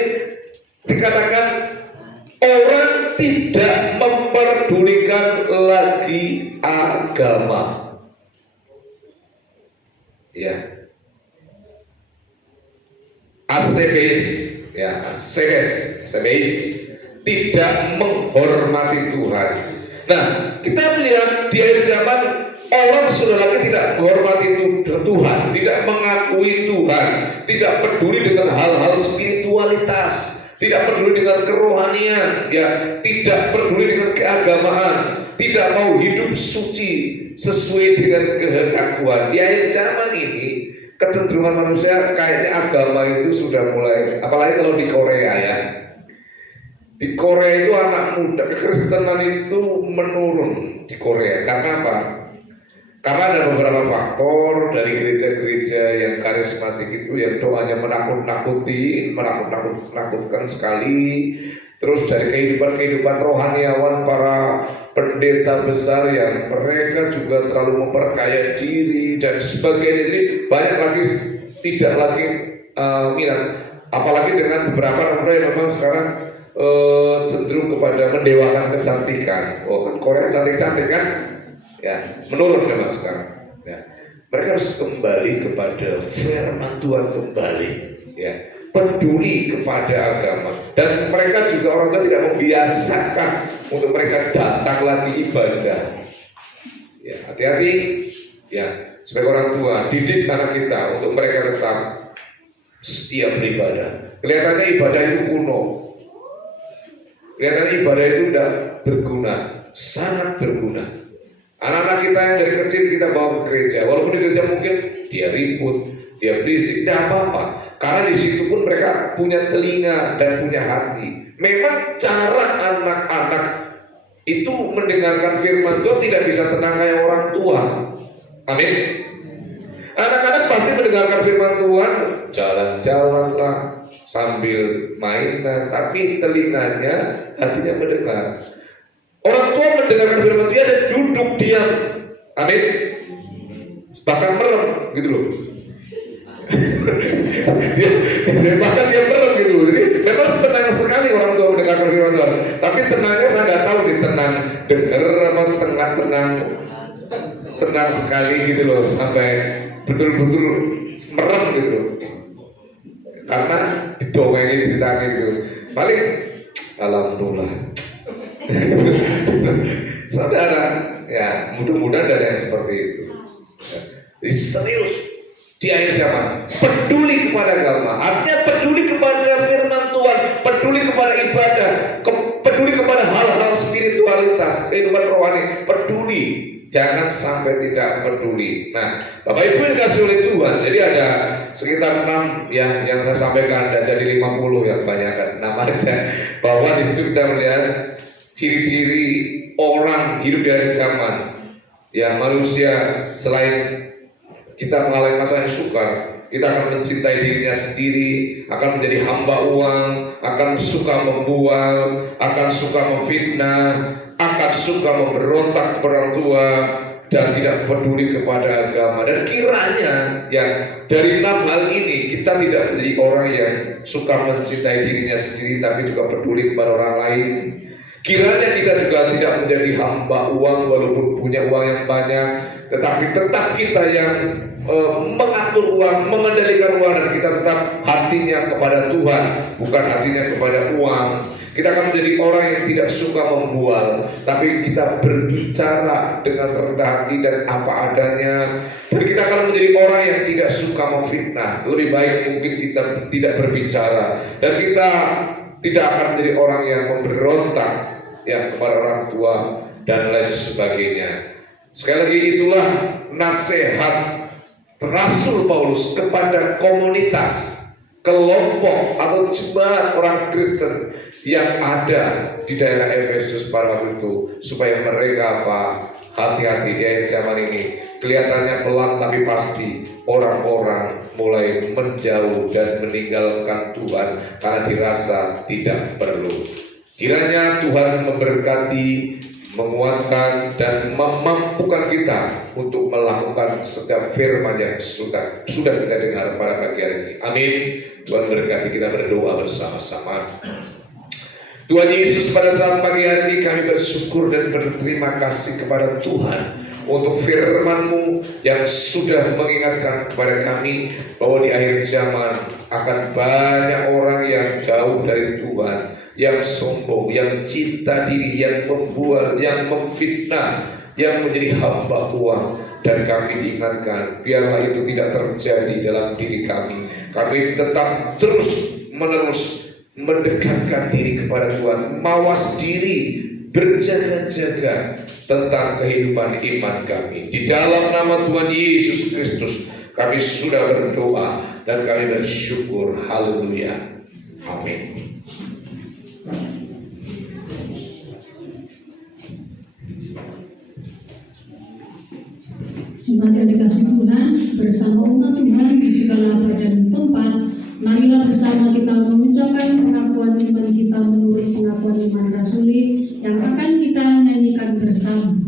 dikatakan orang tidak mempedulikan lagi agama. Ya. Asebes, tidak menghormati Tuhan. Nah, kita melihat di akhir zaman orang sudah lagi tidak menghormati Tuhan, tidak mengakui Tuhan, tidak peduli dengan hal-hal spiritualitas, tidak peduli dengan kerohanian, ya, tidak peduli dengan keagamaan, tidak mau hidup suci sesuai dengan kehendak Tuhan. Di akhir zaman ini kecenderungan manusia kayaknya agama itu sudah mulai, apalagi kalau di Korea ya. Di Korea itu anak muda, kekristenan itu menurun di Korea. Karena apa? Karena ada beberapa faktor dari gereja-gereja yang karismatik itu yang doanya menakut-nakutkan sekali. Terus dari kehidupan rohaniawan para pendeta besar yang mereka juga terlalu memperkaya diri dan sebagainya. Jadi banyak lagi tidak lagi minat. Apalagi dengan beberapa orang yang memang sekarang cenderung kepada mendewakan kecantikan. Oh kan Korea cantik-cantik kan? Ya, menurun memang sekarang. Ya. Mereka harus kembali kepada firman Tuhan kembali. Ya, peduli kepada agama. Dan mereka juga orang tua tidak membiasakan untuk mereka datang lagi ibadah. Ya, hati-hati. Ya, sebagai orang tua didik anak kita untuk mereka tetap setia beribadah. Kelihatannya ibadah itu kuno. Kelihatannya ibadah itu tidak berguna, sangat berguna. Anak-anak kita yang dari kecil kita bawa ke gereja, walaupun di gereja mungkin dia ribut, dia berisik, tidak apa-apa. Karena di situ pun mereka punya telinga dan punya hati. Memang cara anak-anak itu mendengarkan firman Tuhan tidak bisa tenang kayak orang tua. Amin. Anak-anak pasti mendengarkan firman Tuhan, jalan-jalan lah, sambil mainan, tapi telinganya, hatinya mendengar. Orang tua mendengarkan firman Tuhan dan duduk diam, amin. Bahkan merem, gitu loh. Bahkan dia merem gitu. Jadi memang tenang sekali orang tua mendengarkan firman Tuhan. Tapi tenangnya saya nggak tahu nih, tenang dengar apa tenang sekali gitu loh, sampai betul-betul merem gitu. Karena didongengin ditanya gitu. Paling alhamdulillah. Saudara, ya mudah-mudahan ada yang seperti itu. Jadi serius di akhir zaman, peduli kepada agama, artinya peduli kepada firman Tuhan, peduli kepada ibadah, peduli kepada hal-hal spiritualitas, kehidupan rohani, peduli. Jangan sampai tidak peduli. Nah, Bapak Ibu dikasih oleh Tuhan. Jadi ada sekitar 6 ya yang saya sampaikan, ada jadi 50 yang kebanyakan 6 aja. Bahwa di situ kita melihat ciri-ciri orang hidup di akhir zaman. Ya, manusia selain kita mengalami masa yang sukar, kita akan mencintai dirinya sendiri, akan menjadi hamba uang, akan suka membual, akan suka memfitnah, akan suka memberontak kepada orang tua, dan tidak peduli kepada agama. Dan kiranya ya dari 6 hal ini kita tidak menjadi orang yang suka mencintai dirinya sendiri, tapi juga peduli kepada orang lain. Kiranya kita juga tidak menjadi hamba uang walaupun punya uang yang banyak, tetapi tetap kita yang mengatur uang, mengendalikan uang, dan kita tetap hatinya kepada Tuhan, bukan hatinya kepada uang. Kita akan menjadi orang yang tidak suka membual, tapi kita berbicara dengan rendah hati dan apa adanya. Dan kita akan menjadi orang yang tidak suka memfitnah. Lebih baik mungkin kita tidak berbicara, dan kita tidak akan menjadi orang yang memberontak ya kepada orang tua dan lain sebagainya. Sekali lagi, itulah nasihat Rasul Paulus kepada komunitas, kelompok atau jemaat orang Kristen yang ada di daerah Efesus pada waktu itu, supaya mereka hati-hati di akhir zaman ini. Kelihatannya pelan tapi pasti orang-orang mulai menjauh dan meninggalkan Tuhan karena dirasa tidak perlu. Kiranya Tuhan memberkati, menguatkan dan memampukan kita untuk melakukan setiap firman yang sudah kita dengar pada pagi hari ini. Amin. Tuhan berkati, kita berdoa bersama-sama. Tuhan Yesus, pada saat pagi hari ini kami bersyukur dan berterima kasih kepada Tuhan untuk firman-Mu yang sudah mengingatkan kepada kami bahwa di akhir zaman akan banyak orang yang jauh dari Tuhan, yang sombong, yang cinta diri, yang membual, yang memfitnah, yang menjadi hamba uang. Dan kami diingatkan, biarlah itu tidak terjadi dalam diri kami. Kami tetap terus menerus mendekatkan diri kepada Tuhan, mawas diri, berjaga-jaga tentang kehidupan iman kami. Di dalam nama Tuhan Yesus Kristus kami sudah berdoa dan kami bersyukur. Haleluya. Amin. Jemaat yang dikasih Tuhan, bersama umat Tuhan di segala badan tempat, marilah bersama kita mengucapkan pengakuan iman kita menurut pengakuan iman rasuli yang akan kita nyanyikan bersama.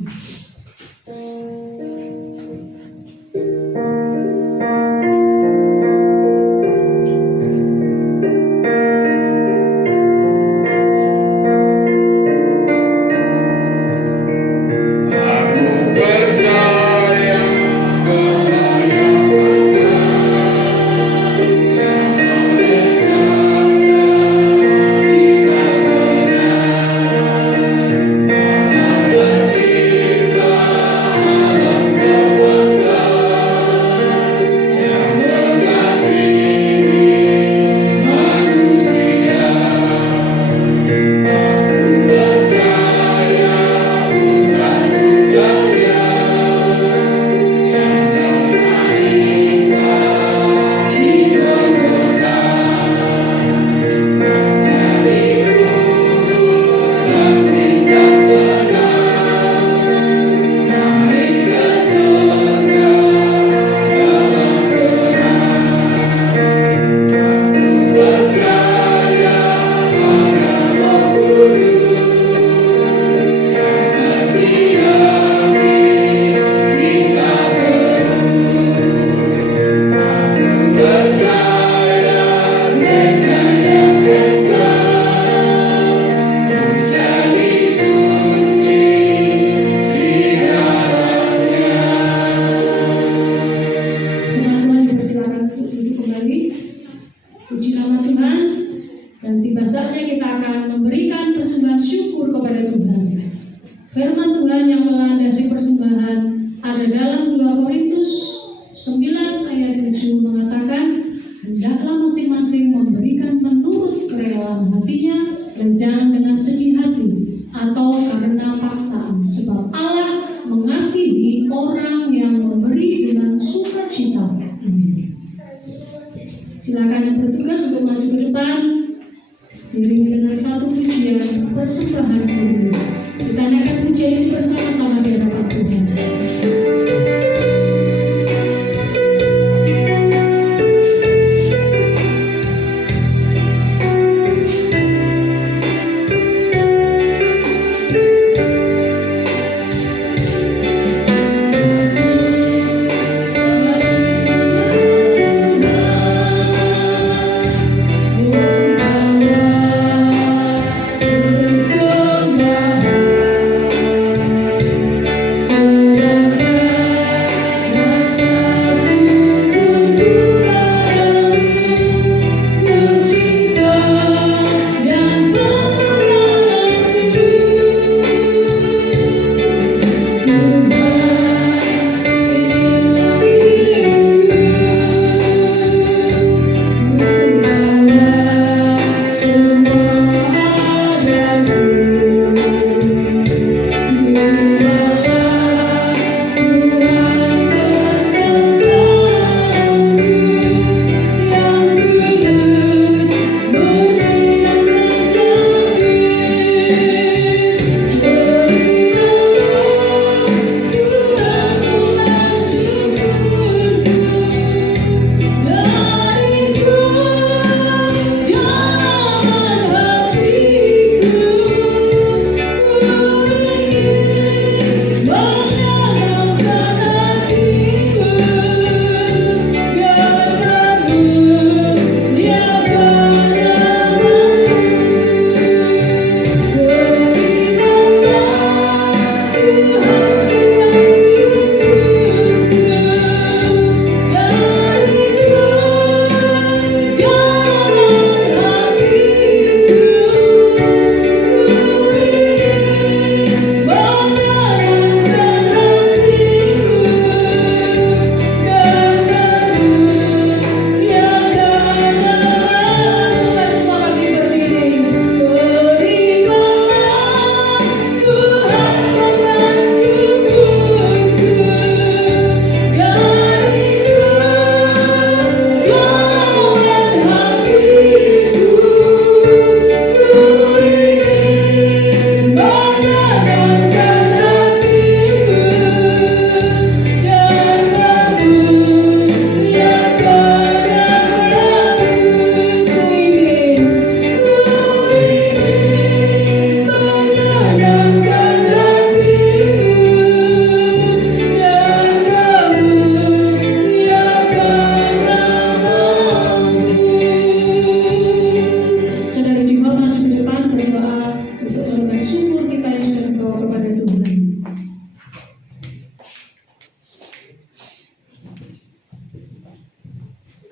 orang yang memberi dengan sukacita. Amin. Silakan yang bertugas untuk maju ke depan, diiringi dengan satu pujian persembahan murni. Kita naikkan pujian ini bersama-sama di hadapan Tuhan.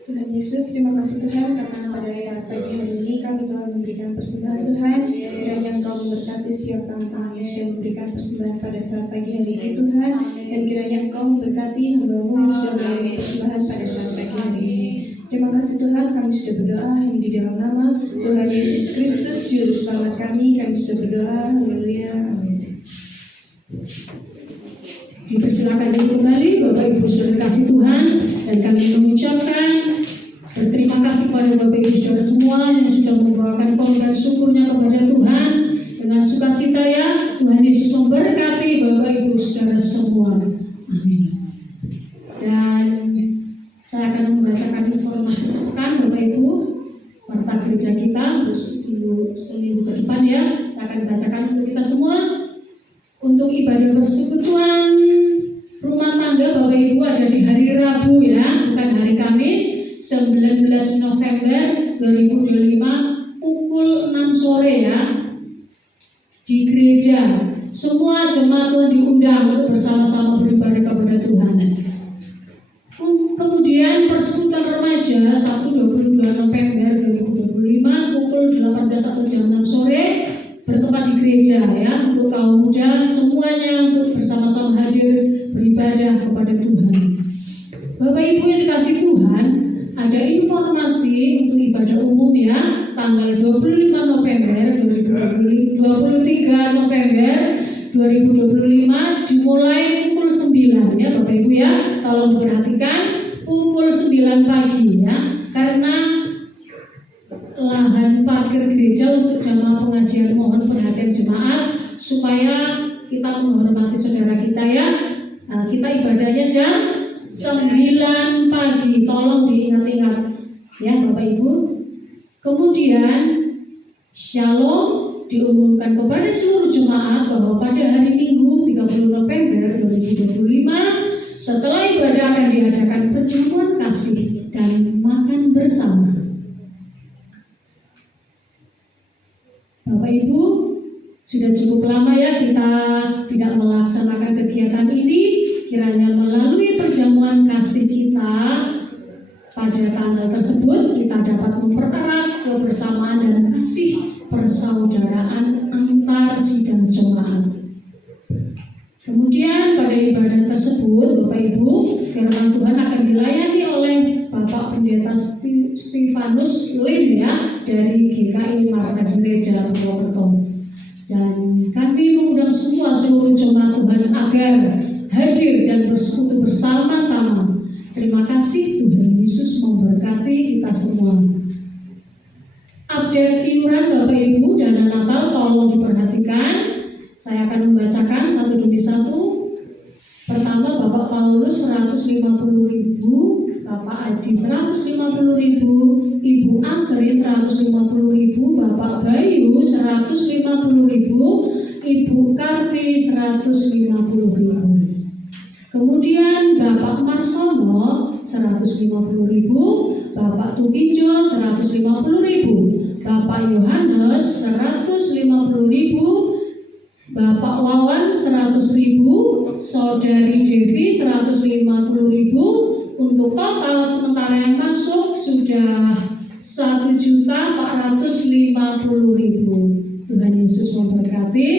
Tuhan Yesus, terima kasih Tuhan karena pada saat pagi hari ini kami telah memberikan persembahan Tuhan. Kiranya Engkau memberkati setiap tangan-tangan yang sudah memberikan persembahan pada saat pagi hari ini Tuhan. Dan kiranya Engkau memberkati hamba-Mu yang sudah melayani persembahan pada saat pagi hari ini. Terima kasih Tuhan, kami sudah berdoa yang di dalam nama Tuhan Yesus Kristus, Juru Selamat kami sudah berdoa. Haleluya. Amin. Dipersilakan ini kembali Bapak Ibu Saudara kasih Tuhan, dan kami mengucapkan berterima kasih kepada Bapak Ibu Saudara semua yang sudah membawakan korban syukurnya kepada Tuhan dengan sukacita ya. Tuhan Yesus memberkati Bapak Ibu Saudara semua. Amin. Dan saya akan membacakan informasi sepekan Bapak Ibu warta gereja kita untuk seminggu ke depan ya. Saya akan bacakan untuk kita semua. Untuk ibadah persekutuan rumah tangga Bapak Ibu ada di hari Rabu ya, bukan hari Kamis, 19 November 2025 pukul 6 sore ya, di gereja. Semua jemaat Tuhan diundang untuk bersama-sama beribadah kepada Tuhan. Kemudian persekutuan remaja Sabtu 22 November 2025 pukul 18 atau jam 6 sore bertempat di gereja ya, untuk kaum muda semuanya untuk bersama-sama hadir beribadah kepada Tuhan. Bapak Ibu yang dikasih Tuhan, ada informasi untuk ibadah umum ya, tanggal 25 November 2020, 23 November 2025 dimulai pukul 9 ya ya, tolong diperhatikan pukul 9 pagi ya, karena lahan parkir gereja untuk jamaah pengajian, mohon perhatian jemaat supaya kita menghormati saudara kita ya. Kita ibadahnya jam 9 pagi, tolong diingat-ingat ya Bapak Ibu. Kemudian Shalom diumumkan kepada seluruh jemaat bahwa pada hari Minggu 30 November 2025 setelah ibadah akan diadakan perjamuan kasih dan makan bersama. Bapak Ibu, sudah cukup lama ya kita tidak melaksanakan kegiatan ini. Kiranya melalui perjamuan kasih kita pada tanggal tersebut kita dapat mempererat kebersamaan dan kasih persaudaraan antar sidang jemaat. Kemudian pada ibadah tersebut Bapak Ibu, firman Tuhan akan dilayani oleh Bapak Pendeta Stefanus Lim ya dari GKI Marta Gereja Purwokerto. Dan kami mengundang semua seluruh jemaat Tuhan agar hadir dan bersekutu bersama-sama. Terima kasih, Tuhan Yesus memberkati kita semua. Update iuran Bapak Ibu dana Natal tolong diperhatikan. Saya akan membacakan satu demi satu. Pertama Bapak Paulus 150.000, Bapak Aji 150.000, Ibu Asri 150.000, Bapak Bayu 150.000, Ibu Karti 150.000. Kemudian Bapak Marsono 150.000, Bapak Tukijo 150.000, Bapak Yohanes 150.000, Bapak Wawan 100.000, Saudari Devi 150.000. Untuk total sementara yang masuk sudah 1.450.000. Tuhan Yesus memberkati.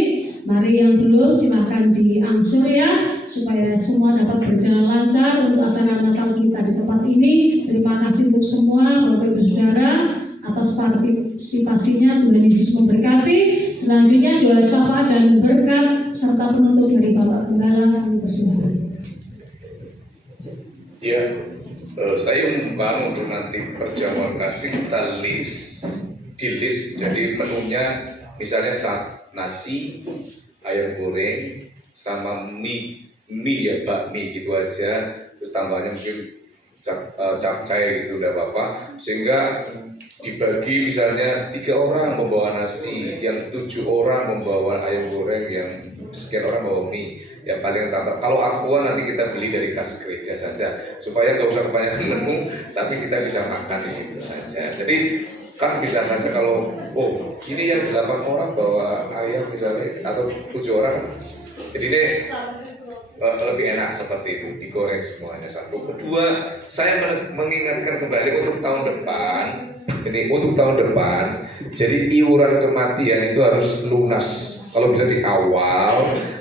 Mari yang belum silahkan diangsur ya, supaya semua dapat berjalan lancar untuk acara Natal kita di tempat ini. Terima kasih untuk semua Bapak Ibu Saudara atas partisipasinya. Tuhan Yesus memberkati. Selanjutnya doa syafaat dan berkat serta penutup dari Bapak Gembala, kami persilakan. Ya, saya umumkan untuk nanti perjamuan kasih kita di list. Jadi menunya misalnya nasi, ayam goreng, sama mie ya bakmi gitu aja. Terus tambahnya mungkin capcay gitu udah Bapak. Sehingga dibagi misalnya 3 orang membawa nasi, yang 7 orang membawa ayam goreng, yang sekian orang bawa mie. Yang paling tambah, kalau aqua nanti kita beli dari kas gereja saja, supaya nggak usah kebanyakan menu, tapi kita bisa makan di situ saja. Jadi kan bisa saja kalau ini yang 8 orang bawa ayam misalnya atau 7 orang, jadi deh lebih enak seperti itu, digoreng semuanya satu. Kedua, saya mengingatkan kembali untuk tahun depan. Jadi untuk tahun depan, jadi iuran kematian itu harus lunas. Kalau bisa di awal,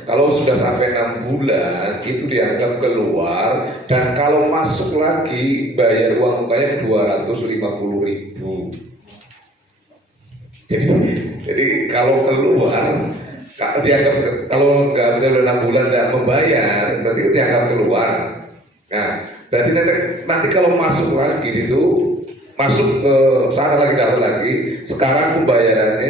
kalau sudah sampai 6 bulan itu dianggap keluar, dan kalau masuk lagi bayar uang mukanya 250.000. Jadi kalau keluar dianggap, kalau nggak bisa 6 bulan nggak membayar, berarti itu dianggap keluar. Nah, berarti nanti kalau masuk lagi itu masuk ke sana lagi, dapat lagi. Sekarang pembayaran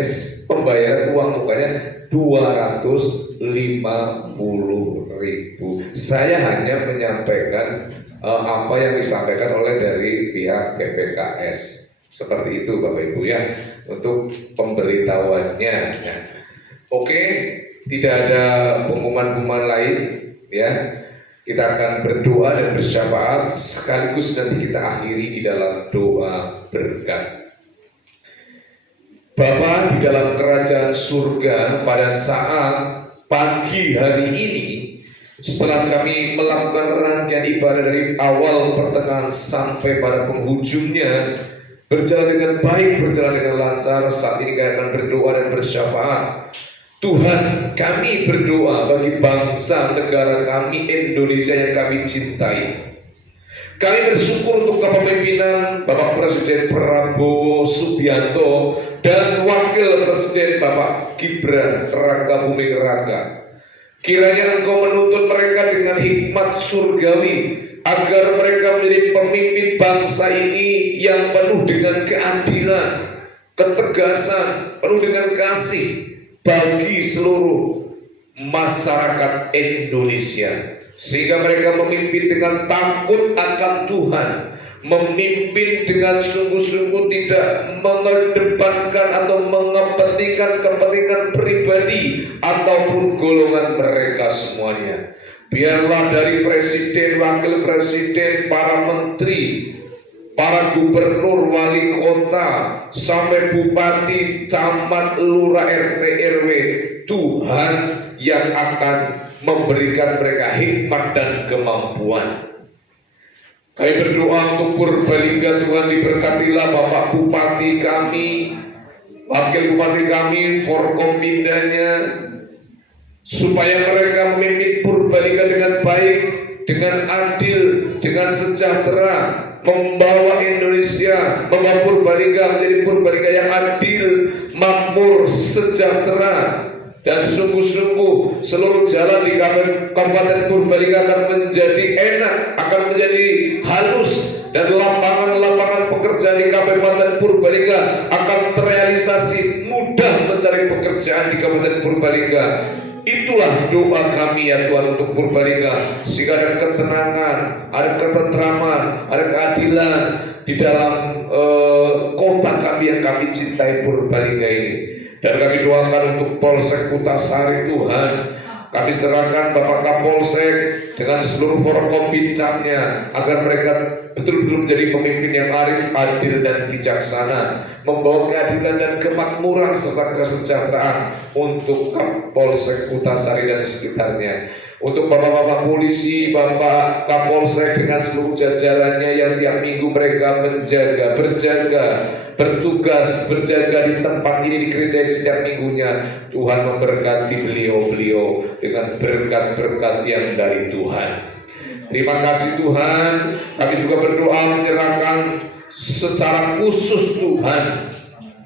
uang mukanya 250.000. Saya hanya menyampaikan apa yang disampaikan oleh dari pihak BPKS. Seperti itu Bapak Ibu ya, untuk pemberitahuannya. Ya. Oke, tidak ada pengumuman-pengumuman lain ya. Kita akan berdoa dan bersyafaat sekaligus nanti kita akhiri di dalam doa berkat. Bapa di dalam kerajaan surga, pada saat pagi hari ini, setelah kami melakukan rangkaian ibadah dari awal pertengahan sampai pada penghujungnya, berjalan dengan baik, berjalan dengan lancar, saat ini kami akan berdoa dan bersyafaat. Tuhan, kami berdoa bagi bangsa negara kami Indonesia yang kami cintai. Kami bersyukur untuk kepemimpinan Bapak Presiden Prabowo Subianto dan Wakil Presiden Bapak Gibran Raka Buming Raka. Kiranya Engkau menuntun mereka dengan hikmat surgawi, agar mereka menjadi pemimpin bangsa ini yang penuh dengan keadilan, ketegasan, penuh dengan kasih bagi seluruh masyarakat Indonesia, sehingga mereka memimpin dengan takut akan Tuhan, memimpin dengan sungguh-sungguh tidak mengedepankan atau mengepentingkan kepentingan pribadi ataupun golongan mereka semuanya. Biarlah dari presiden, wakil presiden, para menteri, para gubernur, wali kota, sampai bupati, camat, lurah, RT, RW, Tuhan yang akan memberikan mereka hikmat dan kemampuan. Kami berdoa untuk Purbalingga, Tuhan diberkatilah Bapak Bupati kami, Wakil Bupati kami, Forkompindanya, supaya mereka memimpin Purbalingga dengan baik, dengan adil, dengan sejahtera, membawa Indonesia, membawa Purbalingga menjadi Purbalingga yang adil, makmur, sejahtera. Dan sungguh-sungguh seluruh jalan di Kabupaten Purbalingga akan menjadi enak, akan menjadi halus, dan lapangan-lapangan pekerjaan di Kabupaten Purbalingga akan terrealisasi, mudah mencari pekerjaan di Kabupaten Purbalingga. Itulah doa kami ya Tuhan untuk Purbalingga, sehingga ada ketenangan, ada ketentraman, ada keadilan di dalam kota kami yang kami cintai, Purbalingga ini. Dan kami doakan untuk Polsek Kutasari, Tuhan, kami serahkan Bapak Kapolsek dengan seluruh Forkompinjamnya, agar mereka betul-betul menjadi pemimpin yang arif, adil, dan bijaksana, membawa keadilan dan kemakmuran serta kesejahteraan untuk Kapolsek Kutasari dan sekitarnya. Untuk bapak-bapak polisi, Bapak Kapolsek dengan seluruh jajarannya yang tiap minggu mereka bertugas, berjaga di tempat ini, di gereja ini setiap minggunya. Tuhan memberkati beliau-beliau dengan berkat-berkat yang dari Tuhan. Terima kasih Tuhan. Kami juga berdoa menyerahkan secara khusus Tuhan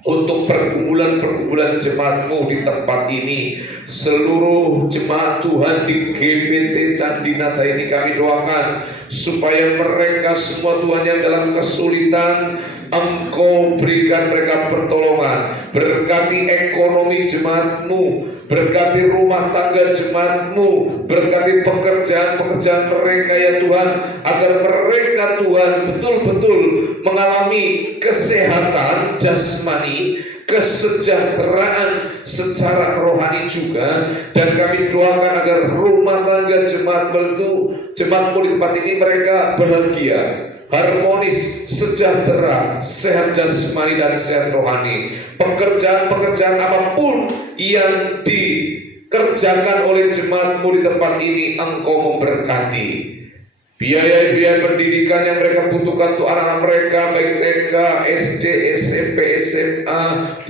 untuk pergumulan jemaat-Mu di tempat ini. Seluruh jemaat Tuhan di GBT Candinata ini kami doakan supaya mereka semua Tuhan yang dalam kesulitan, Engkau berikan mereka pertolongan. Berkati ekonomi jemaat-Mu, berkati rumah tangga jemaat-Mu, berkati pekerjaan-pekerjaan mereka ya Tuhan, agar mereka Tuhan betul-betul mengalami kesehatan jasmani, kesejahteraan secara rohani juga. Dan kami doakan agar rumah tangga jemaat-Mu di tempat ini mereka bahagia, harmonis, sejahtera, sehat jasmani dan sehat rohani. Pekerjaan-pekerjaan apapun yang dikerjakan oleh jemaat-Mu di tempat ini, Engkau memberkati. Biaya-biaya pendidikan yang mereka butuhkan untuk anak-anak mereka, baik TK, SD, SMP, SMA,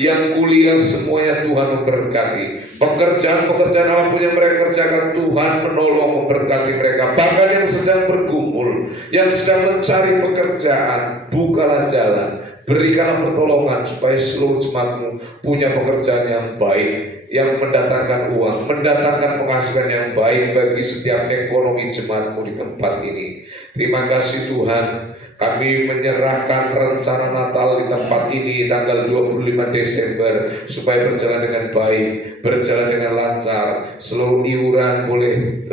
yang kuliah, semuanya Tuhan memberkati. Pekerjaan-pekerjaan apapun yang mereka kerjakan, Tuhan menolong, memberkati mereka. Bahkan yang sedang bergumul, yang sedang mencari pekerjaan, bukalah jalan, berikanlah pertolongan supaya seluruh jemaat-Mu punya pekerjaan yang baik, yang mendatangkan uang, mendatangkan penghasilan yang baik bagi setiap ekonomi jemaat-Mu di tempat ini. Terima kasih Tuhan. Kami menyerahkan rencana Natal di tempat ini tanggal 25 Desember supaya berjalan dengan baik, berjalan dengan lancar, seluruh iuran boleh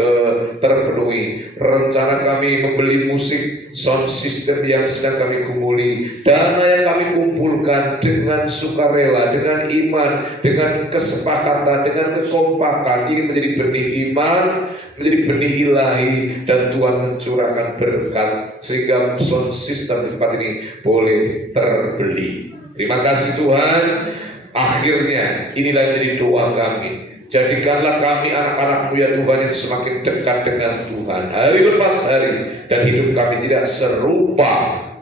terpenuhi. Rencana kami membeli musik, sound system yang sedang kami gumuli, dana yang kami kumpulkan dengan sukarela, dengan iman, dengan kesepakatan, dengan kekompakan, ini menjadi benih iman, menjadi benih ilahi, dan Tuhan mencurahkan berkat sehingga sound sistem di tempat ini boleh terbeli. Terima kasih Tuhan. Akhirnya inilah jadi doa kami. Jadikanlah kami anak-anak-Mu ya Tuhan yang semakin dekat dengan Tuhan hari lepas hari, dan hidup kami tidak serupa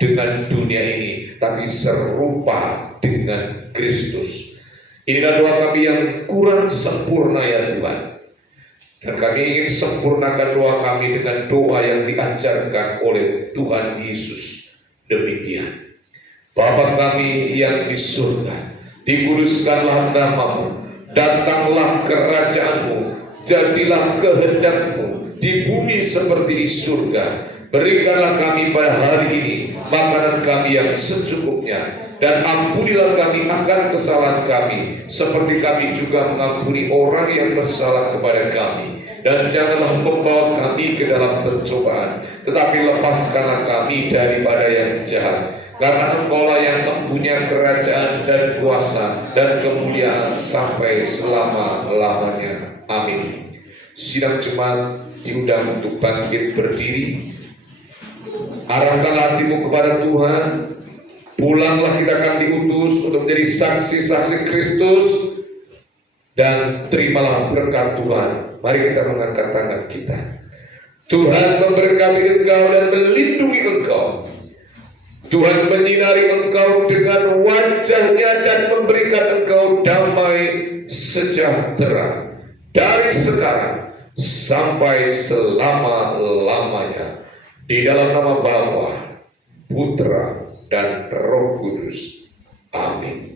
dengan dunia ini, tapi serupa dengan Kristus. Inilah doa kami yang kurang sempurna ya Tuhan, dan kami ingin sempurnakan doa kami dengan doa yang diajarkan oleh Tuhan Yesus. Demikian, Bapa kami yang di surga, dikuduskanlah nama-Mu, datanglah kerajaan-Mu, jadilah kehendak-Mu di bumi seperti di surga. Berikanlah kami pada hari ini makanan kami yang secukupnya, dan ampunilah kami akan kesalahan kami, seperti kami juga mengampuni orang yang bersalah kepada kami. Dan janganlah membawa kami ke dalam pencobaan, tetapi lepaskanlah kami daripada yang jahat. Karena Engkau-lah yang mempunyai kerajaan dan kuasa dan kemuliaan sampai selama-lamanya. Amin. Sidang jemaat diundang untuk bangkit berdiri. Arahkan hatimu kepada Tuhan. Pulanglah, kita akan diutus untuk menjadi saksi-saksi Kristus. Dan terimalah berkat Tuhan. Mari kita mengangkat tangan kita. Tuhan memberkati engkau dan melindungi engkau. Tuhan menyinari engkau dengan wajah-Nya dan memberikan engkau damai sejahtera dari sekarang sampai selama-lamanya. Di dalam nama Bapa, Putra, dan Roh Kudus. Amin.